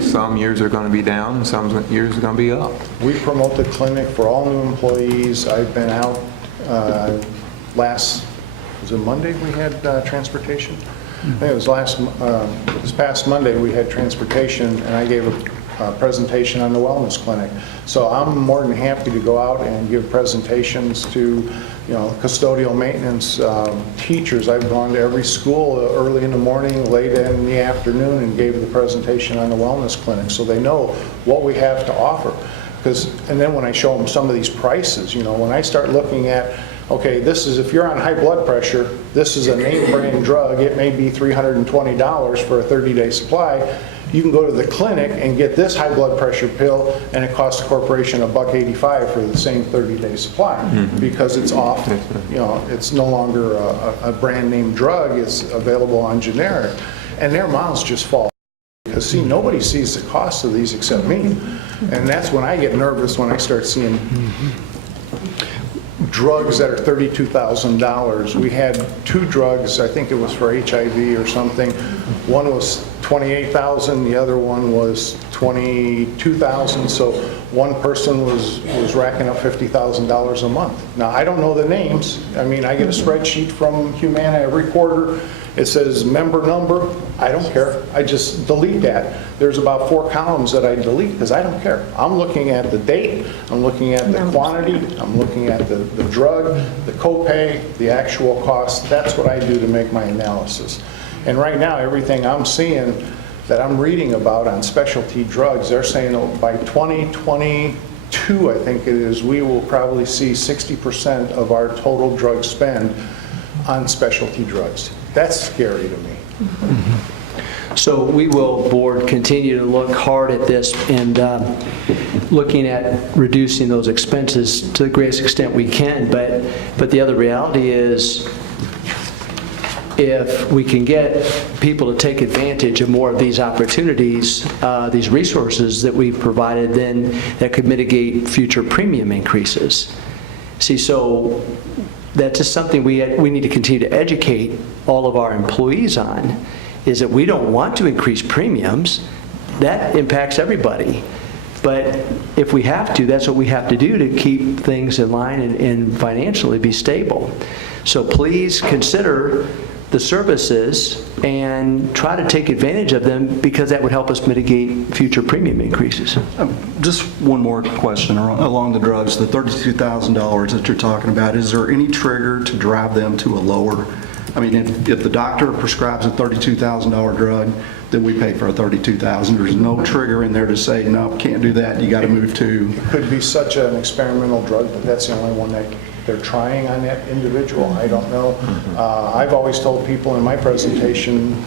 Some years are going to be down, and some years are going to be up. We promote the clinic for all new employees. I've been out was it Monday we had transportation? I think it was this past Monday we had transportation, and I gave a presentation on the wellness clinic. So I'm more than happy to go out and give presentations to custodial maintenance teachers. I've gone to every school early in the morning, late in the afternoon, and gave the presentation on the wellness clinic so they know what we have to offer. And then when I show them some of these prices, when I start looking at, okay, this is, if you're on high blood pressure, this is a name brand drug, it may be $320 for a 30-day supply. You can go to the clinic and get this high blood pressure pill, and it costs the corporation $1.85 for the same 30-day supply, because it's off, it's no longer a brand name drug, it's available on generic, and their mouths just fall. Because see, nobody sees the cost of these except me, and that's when I get nervous when I start seeing drugs that are $32,000. We had 2 drugs, I think it was for HIV or something. One was $28,000, the other one was $22,000. So one person was racking up $50,000 a month. Now, I don't know the names. I mean, I get a spreadsheet from Humana every quarter. It says member number. I don't care. I just delete that. There's about 4 columns that I delete because I don't care. I'm looking at the date, I'm looking at the quantity, I'm looking at the drug, the copay, the actual cost. That's what I do to make my analysis. And right now, everything I'm seeing that I'm reading about on specialty drugs, they're saying by 2022, I think it is, we will probably see 60% of our total drug spend on specialty drugs. That's scary to me. So we will, board, continue to look hard at this and looking at reducing those expenses to the greatest extent we can. But the other reality is, if we can get people to take advantage of more of these opportunities, these resources that we've provided, then that could mitigate future premium increases. See, so that's just something we need to continue to educate all of our employees on, is that we don't want to increase premiums. That impacts everybody. But if we have to, that's what we have to do to keep things in line and financially be stable. So please consider the services and try to take advantage of them, because that would help us mitigate future premium increases. Just one more question along the drugs, the $32,000 that you're talking about, is there any trigger to drive them to a lower? I mean, if the doctor prescribes a $32,000 drug, then we pay for a $32,000. There's no trigger in there to say, no, can't do that, you got to move to. It could be such an experimental drug, but that's the only one that they're trying on that individual. I don't know. I've always told people in my presentation,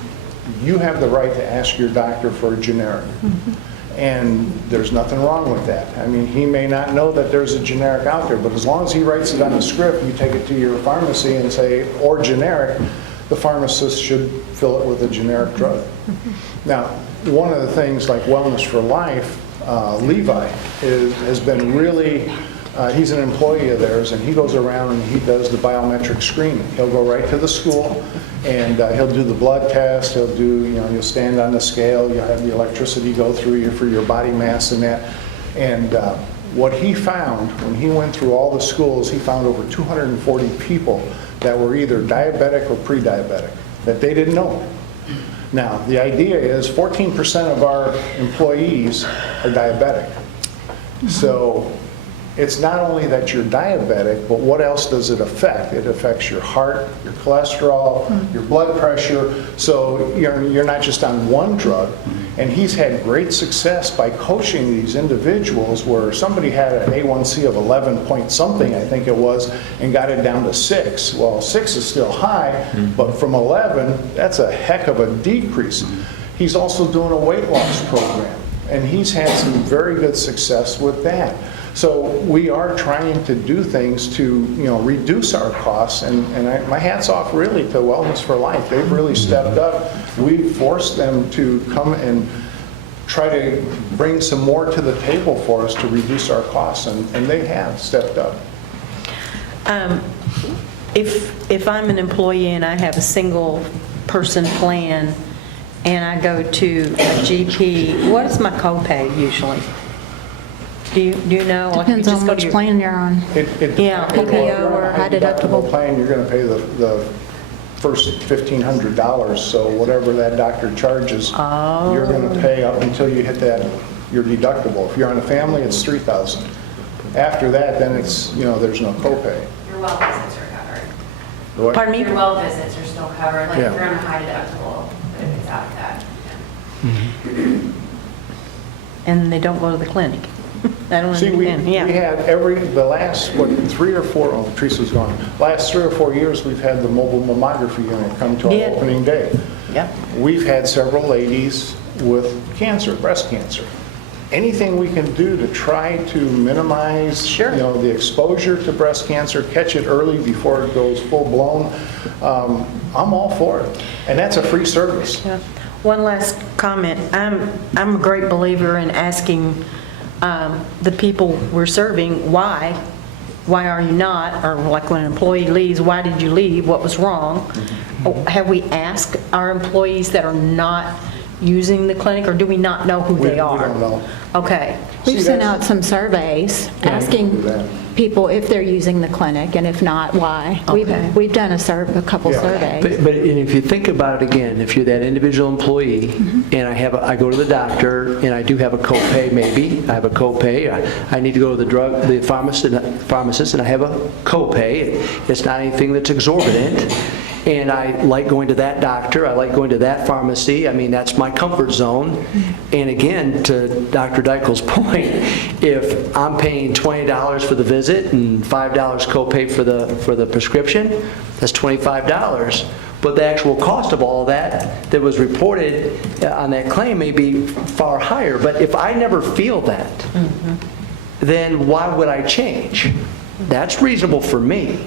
you have the right to ask your doctor for a generic. And there's nothing wrong with that. I mean, he may not know that there's a generic out there, but as long as he writes it on the script, you take it to your pharmacy and say, or generic, the pharmacist should fill it with a generic drug. Now, one of the things like Wellness for Life, Levi has been really He's an employee of theirs, and he goes around and he does the biometric screening. He'll go right to the school, and he'll do the blood test. He'll do, you'll stand on the scale. You'll have the electricity go through you for your body mass and that. And what he found when he went through all the schools, he found over 240 people that were either diabetic or pre-diabetic that they didn't know. Now, the idea is 14% of our employees are diabetic. So it's not only that you're diabetic, but what else does it affect? It affects your heart, your cholesterol, your blood pressure. So you're not just on one drug. And he's had great success by coaching these individuals where somebody had an A1C of 11 point something, I think it was, and got it down to 6. Well, 6 is still high, but from 11, that's a heck of a decrease. He's also doing a weight loss program, and he's had some very good success with that. So we are trying to do things to, reduce our costs, and my hat's off really to Wellness for Life. They've really stepped up. We've forced them to come and try to bring some more to the table for us to reduce our costs, and they have stepped up. If I'm an employee and I have a single person plan and I go to a GP, what is my copay usually? Do you know? Like, Depends you just on go which to your- plan you're on. Yeah, PPO or high deductible. Plan, you're going to pay the first $1,500, so whatever that doctor charges, you're going to pay up until you hit your deductible. If you're on a family, it's $3,000. After that, then it's, there's no copay. Your well visits are covered. What? Pardon me? Your well visits are still covered, like Yeah. if you're on a high deductible, but if it's out of that. And they don't go to the clinic. I don't See, we understand. had the last, 3 or 4, oh, Teresa's gone. Last 3 or 4 years, we've had the mobile mammography unit come to our Yeah. opening day. Yeah. We've had several ladies with cancer, breast cancer. Anything we can do to try to minimize, Sure. the exposure to breast cancer, catch it early before it goes full blown, I'm all for it. And that's a free service. Yeah. One last comment. I'm a great believer in asking the people we're serving, why are you not? Or like when an employee leaves, why did you leave? What was wrong? Have we asked our employees that are not using the clinic, or do we not know who they are? We don't know. Okay. We've See, sent that's- out some surveys asking that. people if they're using the clinic, and if not, why. Okay. We've done a couple Yeah. surveys. But and if you think about it again, if you're that individual employee, and I go to the doctor, and I do have a copay, maybe, I have a copay, I need to go to the pharmacist, and I have a copay. It's not anything that's exorbitant. And I like going to that doctor, I like going to that pharmacy, I mean, that's my comfort zone. And again, to Dr. Dykel's point, if I'm paying $20 for the visit and $5 copay for the prescription, that's $25. But the actual cost of all that was reported on that claim may be far higher. But if I never feel that, then why would I change? That's reasonable for me.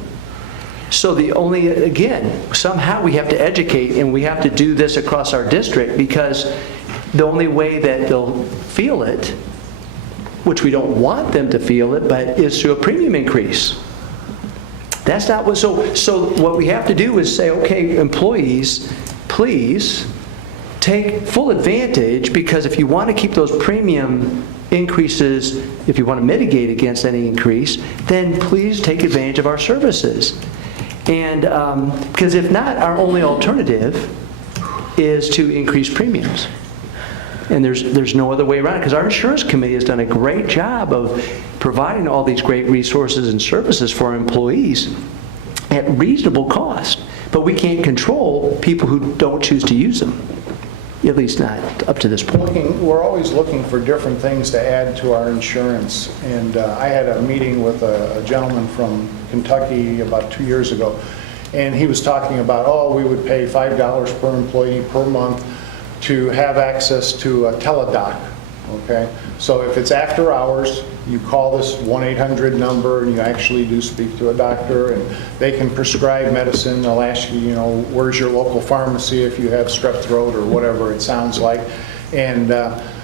So again, somehow we have to educate, and we have to do this across our district, because the only way that they'll feel it, which we don't want them to feel it, but is through a premium increase. That's not what, so what we have to do is say, okay, employees, please take full advantage, because if you want to keep those premium increases, if you want to mitigate against any increase, then please take advantage of our services. And because if not, our only alternative is to increase premiums. And there's no other way around it, because our insurance committee has done a great job of providing all these great resources and services for our employees at reasonable cost. But we can't control people who don't choose to use them, at least not up to this point. We're always looking for different things to add to our insurance. And I had a meeting with a gentleman from Kentucky about 2 years ago, and he was talking about, we would pay $5 per employee per month to have access to a teledoc, okay? So if it's after hours, you call this 1-800 number, and you actually do speak to a doctor, and they can prescribe medicine. They'll ask you, where's your local pharmacy if you have strep throat or whatever it sounds like. And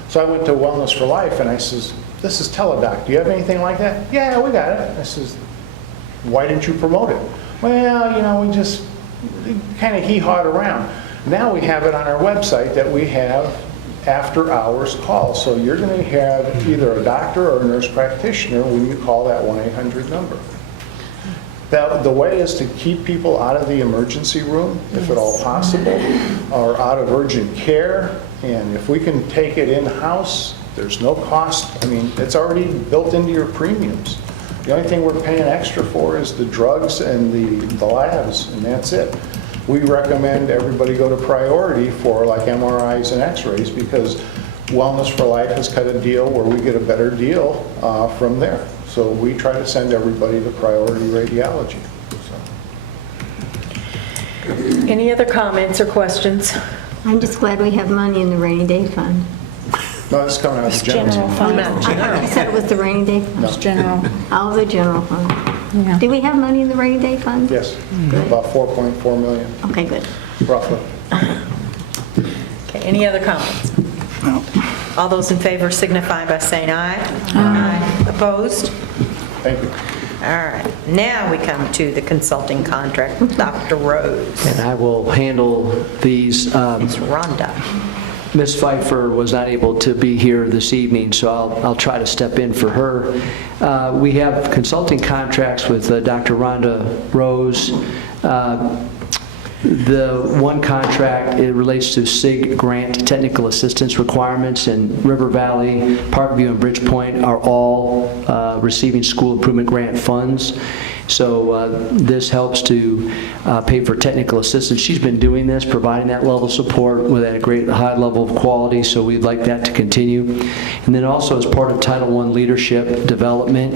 so I went to Wellness for Life, and I says, this is Teledoc. Do you have anything like that? Yeah, we got it. I says, why didn't you promote it? Well, we just kind of hee-hawed around. Now we have it on our website that we have after-hours calls. So you're going to have either a doctor or a nurse practitioner when you call that 1-800 number. The way is to keep people out of the emergency room, if at all possible, or out of urgent care. And if we can take it in-house, there's no cost. I mean, it's already built into your premiums. The only thing we're paying extra for is the drugs and the labs, and that's it. We recommend everybody go to Priority for like MRIs and X-rays because Wellness for Life has cut a deal where we get a better deal from there. So we try to send everybody to Priority Radiology. Any other comments or questions? I'm just glad we have money in the rainy day fund. No, it's coming out of the general fund. I thought you said it was the rainy day fund. No. General. Oh, the general fund. Yeah. Do we have money in the rainy day fund? Yes, about 4.4 million, Okay, good. roughly. Okay, any other comments? All those in favor signify by saying aye. Aye. Opposed? Thank you. All right, now we come to the consulting contract with Dr. Rose. And I will handle these. It's Rhonda. Ms. Pfeiffer was not able to be here this evening, so I'll try to step in for her. We have consulting contracts with Dr. Rhonda Rose. The one contract, it relates to SIG grant technical assistance requirements, and River Valley, Parkview, and Bridgepoint are all receiving school improvement grant funds. So this helps to pay for technical assistance. She's been doing this, providing that level of support with a great high level of quality, so we'd like that to continue. And then also as part of Title I leadership development,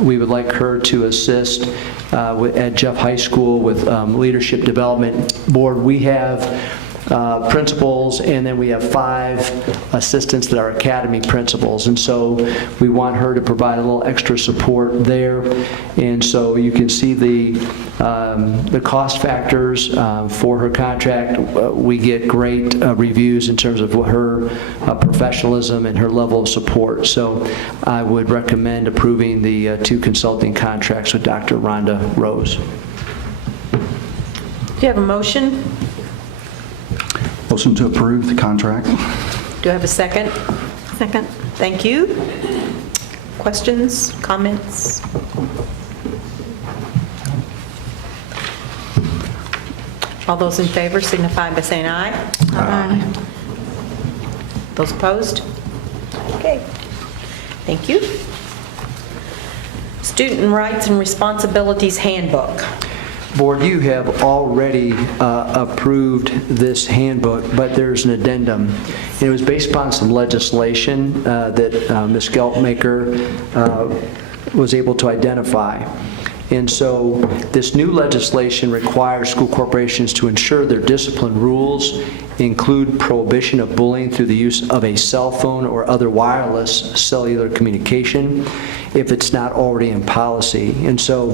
we would like her to assist at Jeff High School with leadership development board. We have principals, and then we have 5 assistants that are academy principals, and so we want her to provide a little extra support there. And so you can see the cost factors for her contract. We get great reviews in terms of her professionalism and her level of support. So I would recommend approving the 2 consulting contracts with Dr. Rhonda Rose. Do you have a motion? Motion to approve the contract. Do I have a second? Second. Thank you. Questions, comments? All those in favor signify by saying aye. Aye. Those opposed? Okay. Thank you. Student Rights and Responsibilities Handbook. Board, you have already approved this handbook, but there's an addendum. And it was based upon some legislation that Ms. Geltmaker was able to identify. And so this new legislation requires school corporations to ensure their discipline rules include prohibition of bullying through the use of a cell phone or other wireless cellular communication if it's not already in policy. And so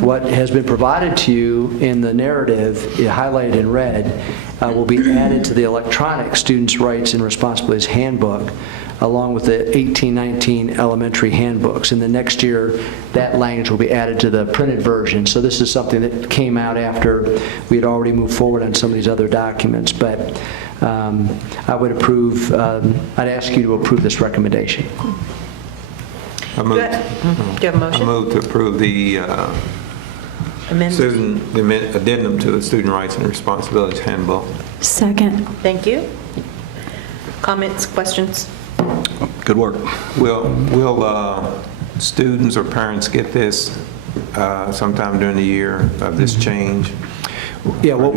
what has been provided to you in the narrative, highlighted in red, will be added to the electronic Students' Rights and Responsibilities Handbook, along with the 1819 elementary handbooks. And the next year, that language will be added to the printed version. So this is something that came out after we had already moved forward on some of these other documents. But I would approve, I'd ask you to approve this recommendation. I Do move, you have a motion? I move to approve the Amendment. addendum to the Student Rights and Responsibilities Handbook. Second. Thank you. Comments, questions? Good work. Will students or parents get this sometime during the year of this change? Yeah, what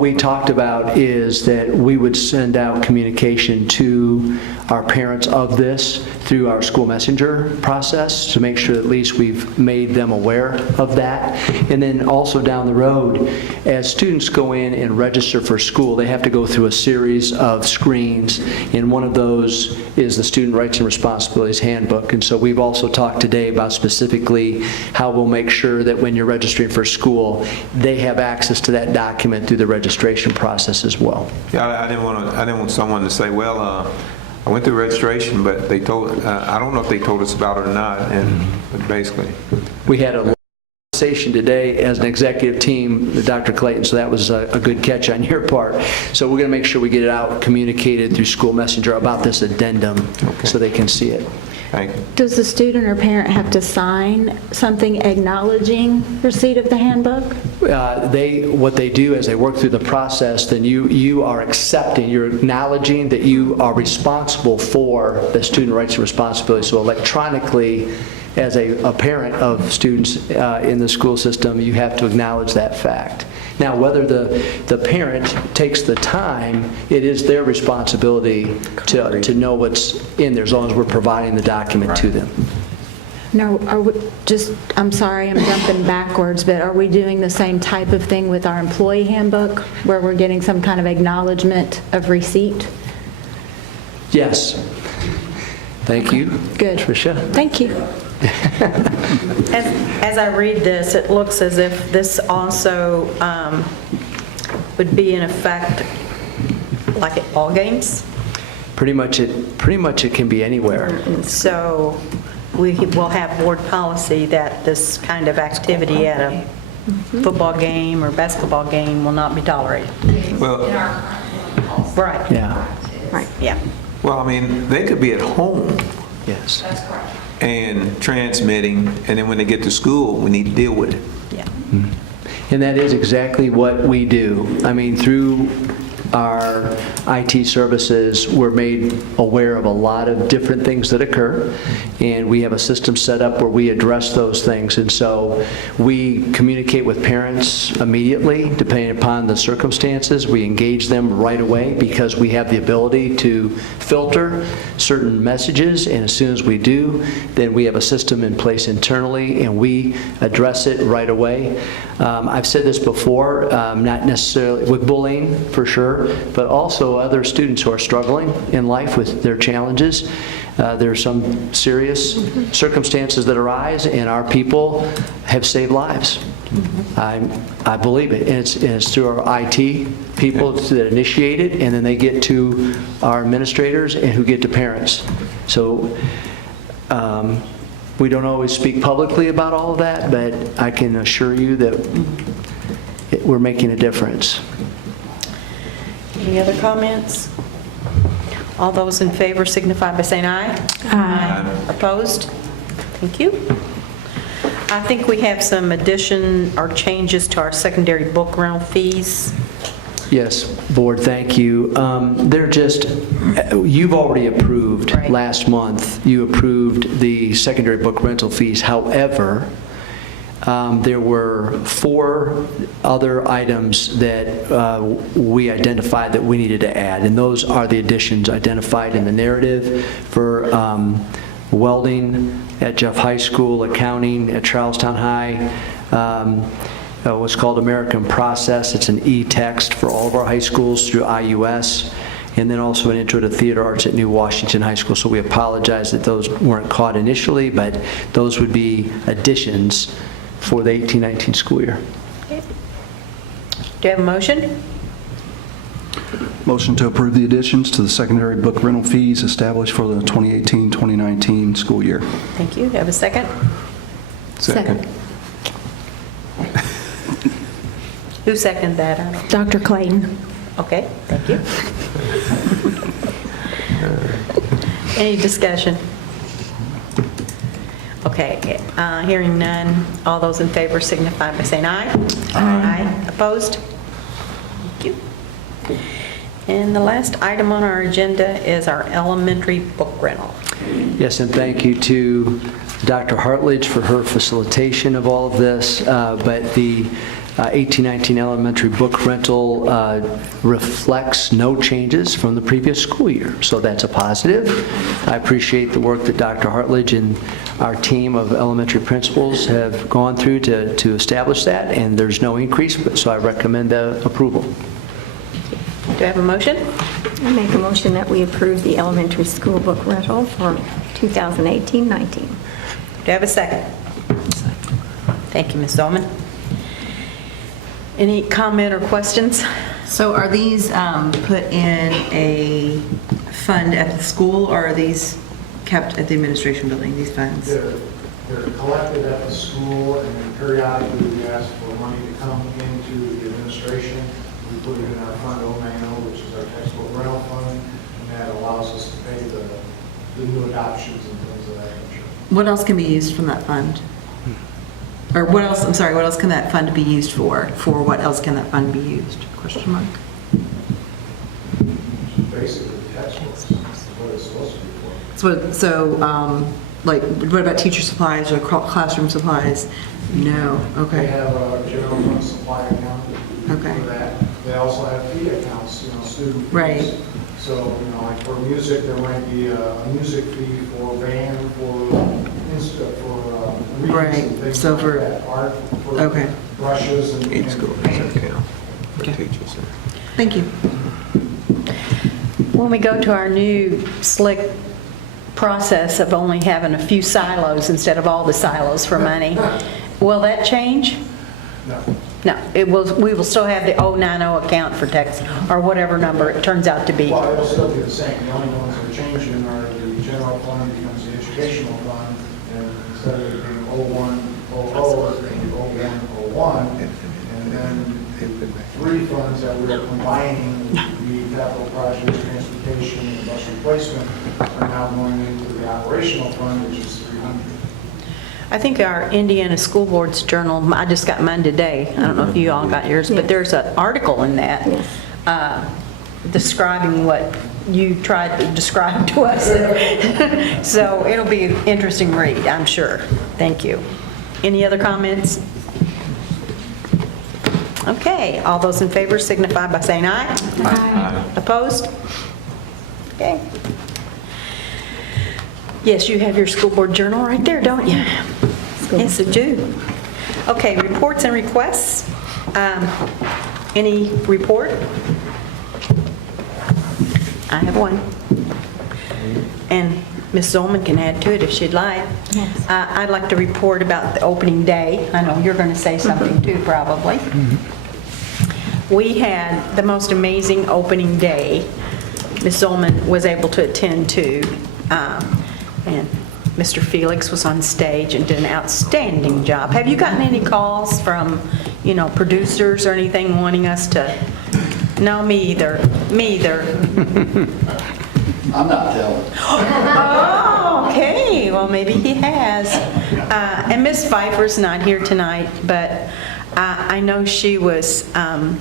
we talked about is that we would send out communication to our parents of this through our school messenger process to make sure at least we've made them aware of that. And then also down the road, as students go in and register for school, they have to go through a series of screens, and one of those is the Student Rights and Responsibilities Handbook. And so we've also talked today about specifically how we'll make sure that when you're registering for school, they have access to that document through the registration process as well. Yeah, I didn't want someone to say, well, I went through registration, but they told, I don't know if they told us about it or not, and but basically. We had a conversation today as an executive team, Dr. Clayton, so that was a good catch on your part. So we're going to make sure we get it out, communicated through school messenger about this addendum so they can see it. Thank you. Does the student or parent have to sign something acknowledging receipt of the handbook? What they do as they work through the process, then you are accepting, you're acknowledging that you are responsible for the student rights and responsibilities. So electronically, as a parent of students in the school system, you have to acknowledge that fact. Now, whether the parent takes the time, it is their responsibility to know what's in there, as long as we're providing the document to them. No, I'm sorry, I'm jumping backwards, but are we doing the same type of thing with our employee handbook, where we're getting some kind of acknowledgement of receipt? Yes. Thank you. Good. Tricia? Thank you. As I read this, it looks as if this also would be in effect like at ball games. Pretty much it can be anywhere. And so we will have board policy that this kind of activity at a football game or basketball game will not be tolerated. Well, Right. Yeah. Right, yeah. well, I mean, they could be at home Yes. and transmitting, and then when they get to school, we need to deal with it. Yeah. And that is exactly what we do. I mean, through our IT services, we're made aware of a lot of different things that occur, and we have a system set up where we address those things. And so we communicate with parents immediately, depending upon the circumstances. We engage them right away because we have the ability to filter certain messages, and as soon as we do, then we have a system in place internally, and we address it right away. I've said this before, not necessarily with bullying, for sure, but also other students who are struggling in life with their challenges. There are some serious circumstances that arise, and our people have saved lives. I believe it, and it's through our IT people that initiate it, and then they get to our administrators and who get to parents. So we don't always speak publicly about all of that, but I can assure you that we're making a difference. Any other comments? All those in favor signify by saying aye. Aye. Opposed? Thank you. I think we have some addition or changes to our secondary book rental fees. Yes, Board, thank you. They're just, you've already approved Right. last month, you approved the secondary book rental fees. However, there were 4 other items that we identified that we needed to add, and those are the additions identified in the narrative for welding at Jeff High School, accounting at Charlestown High, what's called American Process. It's an e-text for all of our high schools through IUS, and then also an Intro to Theater Arts at New Washington High School. So we apologize that those weren't caught initially, but those would be additions for the 18-19 school year. Do you have a motion? Motion to approve the additions to the secondary book rental fees established for the 2018-2019 school year. Thank you. Do you have a second? Second. Who seconded that? I don't- Dr. Clayton? Okay, thank you. Any discussion? Okay, hearing none, all those in favor signify by saying aye. Aye. Opposed? Thank you. And the last item on our agenda is our elementary book rental. Yes, and thank you to Dr. Hartledge for her facilitation of all of this, but the 18-19 elementary book rental reflects no changes from the previous school year, so that's a positive. I appreciate the work that Dr. Hartledge and our team of elementary principals have gone through to establish that, and there's no increase, so I recommend the approval. Do I have a motion? I make a motion that we approve the elementary school book rental for 2018-19. Do I have a second? Thank you, Ms. Zolman. Any comment or questions? So are these put in a fund at the school, or are these kept at the administration building, these funds? They're collected at the school, and then periodically we ask for money to come into the administration. We put it in our fund 090, which is our textbook rental fund, and that allows us to pay the new adoptions and things of that nature. What else can be used from that fund? Or what else, I'm sorry, what else can that fund be used for? For what else can that fund be used? Question mark. Basically, textbooks is what it's supposed to be for. So, like, what about teacher supplies or classroom supplies? No, They okay. have a general fund supply account Okay. for that. They also have fee accounts, student fees. Right. So, like for music, there might be a music fee for band, for readings Right. and things So like for- that. Art, for Okay. brushes and. Each school has an account for Okay. teachers. Thank you. When we go to our new slick process of only having a few silos instead of all the silos for money, will that change? No. No, we will still have the 090 account for text, or whatever number it turns out to be. Well, it'll still be the same. The only ones that are changing are the general fund becomes the educational fund, and instead of it being 0100, it's going to be 0101. And then the three funds that we're combining, the capital projects, transportation, and bus replacement, are now going into the operational fund, which is 300. I think our Indiana School Board's journal, I just got mine today, I don't know if you all got yours, but there's an article in that describing what you tried to describe to us. So it'll be an interesting read, I'm sure. Thank you. Any other comments? Okay, all those in favor signify by saying aye. Aye. Opposed? Okay. Yes, you have your school board journal right there, don't you? Yes, I do. Okay, reports and requests. Any report? I have one. And Ms. Zolman can add to it if she'd like. Yes. I'd like to report about the opening day. I know you're going to say something too, probably. We had the most amazing opening day Ms. Zolman was able to attend to. And Mr. Felix was on stage and did an outstanding job. Have you gotten any calls from, producers or anything wanting us to? No, me either. Me either. I'm not telling. Oh, okay. Well, maybe he has. And Miss Pfeiffer's not here tonight, but I know she was a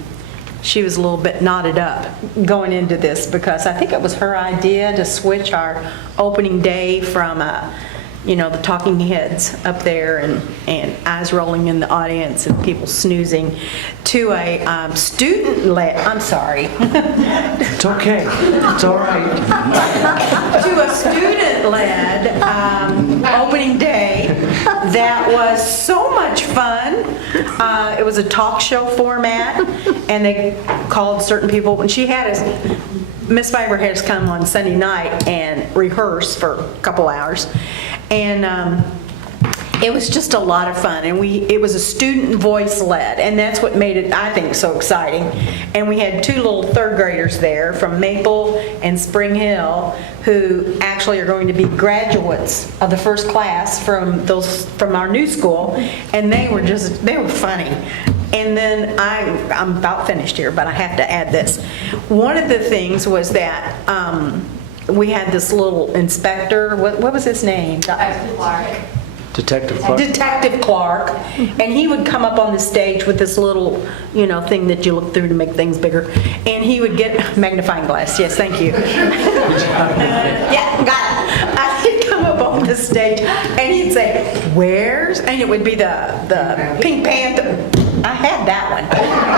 little bit knotted up going into this because I think it was her idea to switch our opening day from, the talking heads up there and eyes rolling in the audience and people snoozing to a student-led, I'm sorry. It's okay. It's all right. To a student-led opening day that was so much fun. It was a talk show format, and they called certain people, and she had us, Miss Fiber had us come on Sunday night and rehearse for a couple hours, and it was just a lot of fun, and it was a student voice led, and that's what made it, I think, so exciting. And we had two little third graders there from Maple and Spring Hill who actually are going to be graduates of the first class from our new school, and they were funny. And then I'm about finished here, but I have to add this. One of the things was that we had this little inspector, what was his name? Detective Clark. Detective Clark, and he would come up on the stage with this little, thing that you look through to make things bigger, and he would get magnifying glass. Yes, thank you. Yeah, got it. He'd come up on the stage, and he'd say, "Where's?" And it would be the Pink Panther. I had that one.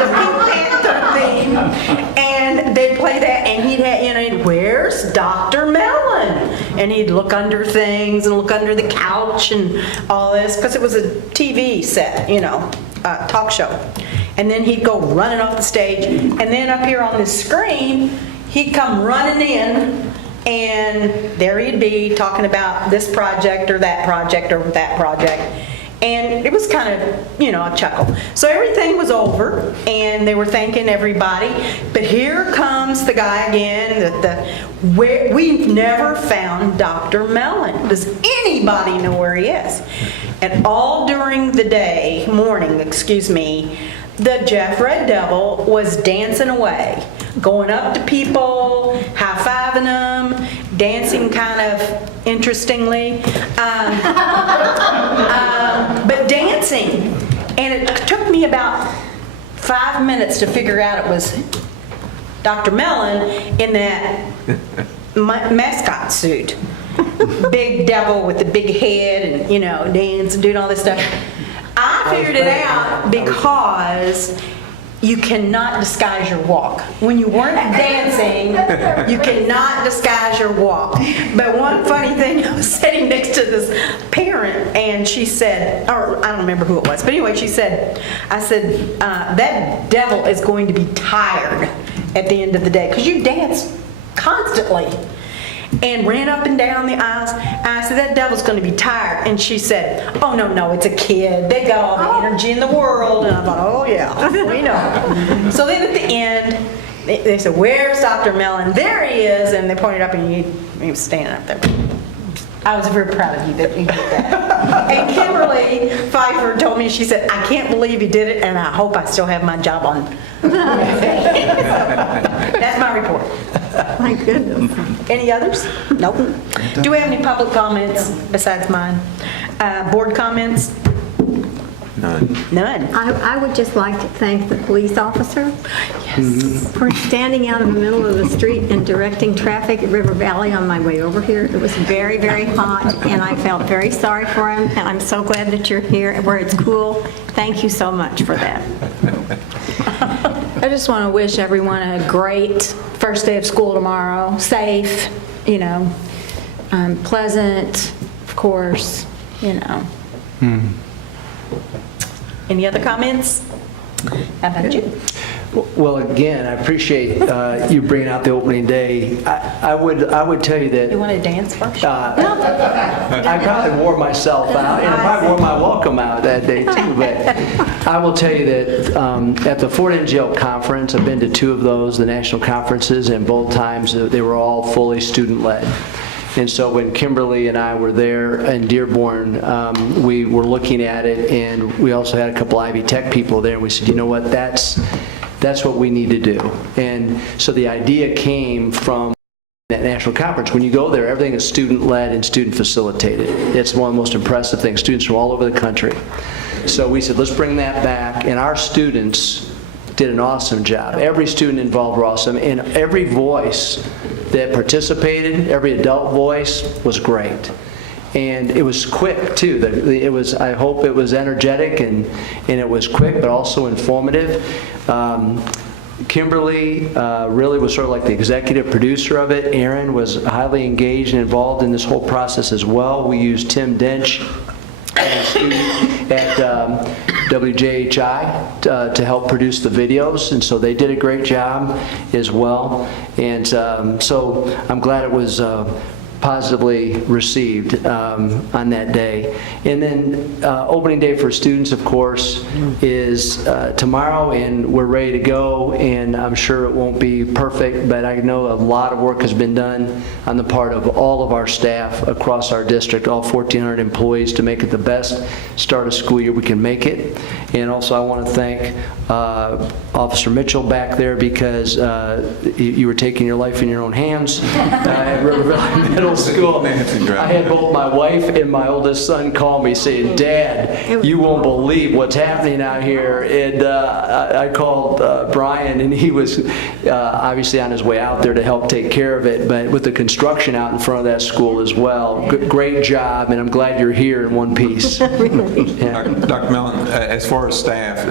The Pink Panther theme, and they'd play that, and he'd have, "Where's Dr. Mellon?" And he'd look under things and look under the couch and all this, because it was a TV set, talk show. And then he'd go running off the stage, and then up here on the screen, he'd come running in, and there he'd be talking about this project or that project or that project. And it was kind of, a chuckle. So everything was over, and they were thanking everybody. But here comes the guy again, we've never found Dr. Mellon. Does anybody know where he is? And all during the morning, the Jeff Red Devil was dancing away, going up to people, high-fiving them, dancing kind of interestingly, but dancing. And it took me about 5 minutes to figure out it was Dr. Mellon in that mascot suit. Big devil with the big head and, dance and doing all this stuff. I figured it out because you cannot disguise your walk. When you weren't dancing, you cannot disguise your walk. But one funny thing, I was sitting next to this parent, and she said, or I don't remember who it was, but anyway, I said, that devil is going to be tired at the end of the day, because you dance constantly. And ran up and down the aisles. I said, that devil's going to be tired. And she said, oh, no, it's a kid. They got all the energy in the world. And I thought, oh, yeah, we know. So then at the end, they said, where's Dr. Mellon? There he is. And they pointed up, and he was standing up there. I was very proud of you that you did that. And Kimberly Pfeiffer told me, she said, I can't believe you did it, and I hope I still have my job on. That's my report. My goodness. Any others? Nope. Do we have any public comments besides mine? Board comments? None. I would just like to thank the police officer for standing out in the middle of the street and directing traffic at River Valley on my way over here. It was very, very hot, and I felt very sorry for him, and I'm so glad that you're here where it's cool. Thank you so much for that. I just want to wish everyone a great first day of school tomorrow. Safe, pleasant, of course, Any other comments? How about you? Well, again, I appreciate you bringing out the opening day. I would tell you that You want to dance first? I probably wore myself out, and I probably wore my welcome out that day too. But I will tell you that at the Fort NGL conference, I've been to 2 of those, the national conferences, and both times they were all fully student-led. And so when Kimberly and I were there in Dearborn, we were looking at it, and we also had a couple Ivy Tech people there, and we said, you know what, that's what we need to do. And so the idea came from that national conference. When you go there, everything is student-led and student-facilitated. It's one of the most impressive things. Students from all over the country. So we said, let's bring that back, and our students did an awesome job. Every student involved were awesome, and every voice that participated, every adult voice was great. And it was quick too. I hope it was energetic and it was quick, but also informative. Kimberly really was sort of like the executive producer of it. Aaron was highly engaged and involved in this whole process as well. We used Tim Dench at WJHI to help produce the videos, and so they did a great job as well. And so I'm glad it was positively received on that day. And then opening day for students, of course, is tomorrow, and we're ready to go, and I'm sure it won't be perfect, but I know a lot of work has been done on the part of all of our staff across our district, all 1,400 employees, to make it the best start of school year we can make it. And also I want to thank Officer Mitchell back there, because you were taking your life in your own hands at River Valley Middle School. I had both my wife and my oldest son call me saying, Dad, you won't believe what's happening out here. And I called Brian, and he was obviously on his way out there to help take care of it, but with the construction out in front of that school as well. Great job, and I'm glad you're here in one piece. Yeah. Dr. Mellon, as far as staff,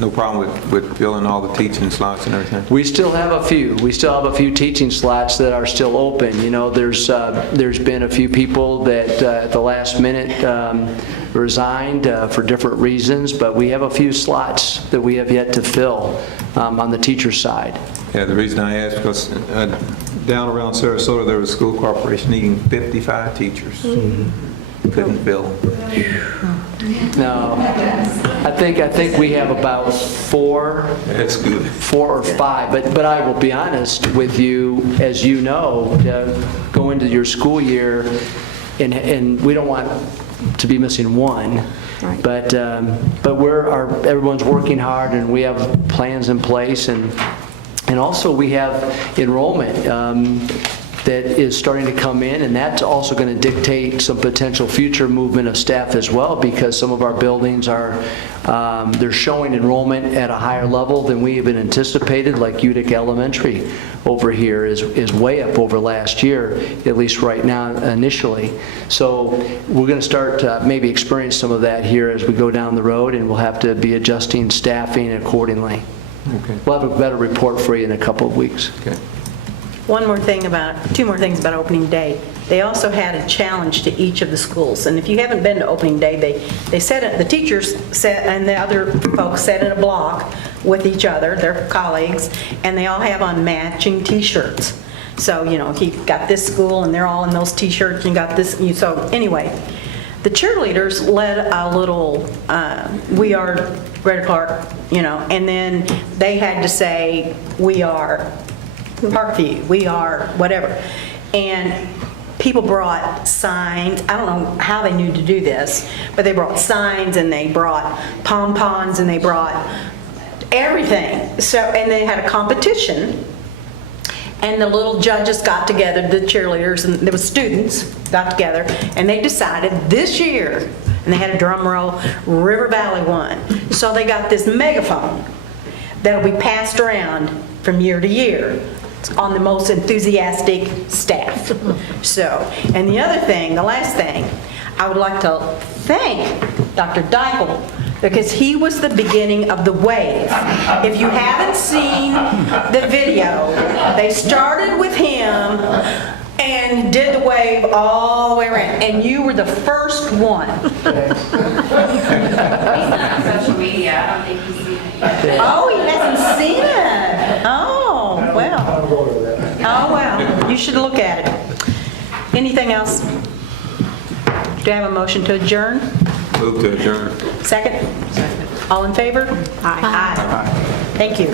no problem with filling all the teaching slots and everything? We still have a few. We still have a few teaching slots that are still open. There's been a few people that at the last minute resigned for different reasons, but we have a few slots that we have yet to fill on the teacher side. Yeah, the reason I asked, because down around Sarasota, there was a school corporation needing 55 teachers. Couldn't fill. No. I think we have about four. That's good. 4 or 5, but I will be honest with you, as you know, go into your school year, and we don't want to be missing one. Right. But everyone's working hard, and we have plans in place, and also we have enrollment that is starting to come in, and that's also going to dictate some potential future movement of staff as well, because some of our buildings are, they're showing enrollment at a higher level than we even anticipated, like Utica Elementary over here is way up over last year, at least right now initially. So we're going to start to maybe experience some of that here as we go down the road, and we'll have to be adjusting staffing accordingly. Okay. We'll have a better report for you in a couple of weeks. Okay. Two more things about opening day. They also had a challenge to each of the schools, and if you haven't been to opening day, they set it, the teachers set, and the other folks sat in a block with each other, their colleagues, and they all have on matching t-shirts. So, if you've got this school and they're all in those t-shirts, you got this, so anyway, the cheerleaders led a little, we are Greater Clark, and then they had to say, we are Parkview, we are whatever. And people brought signs. I don't know how they knew to do this, but they brought signs, and they brought pom-poms, and they brought everything. So, and they had a competition, and the little judges got together, the cheerleaders, and there was students got together, and they decided this year, and they had a drum roll, River Valley won. So they got this megaphone that'll be passed around from year to year on the most enthusiastic staff. So, and the other thing, the last thing, I would like to thank Dr. Deichel, because he was the beginning of the wave. If you haven't seen the video, they started with him and did the wave all the way around, and you were the first one. He's not on social media. I don't think he's seen it yet. Oh, he hasn't seen it. Oh, well. Oh, well. You should look at it. Anything else? Do I have a motion to adjourn? Move to adjourn. Second? Second. All in favor? Aye. Aye. Thank you.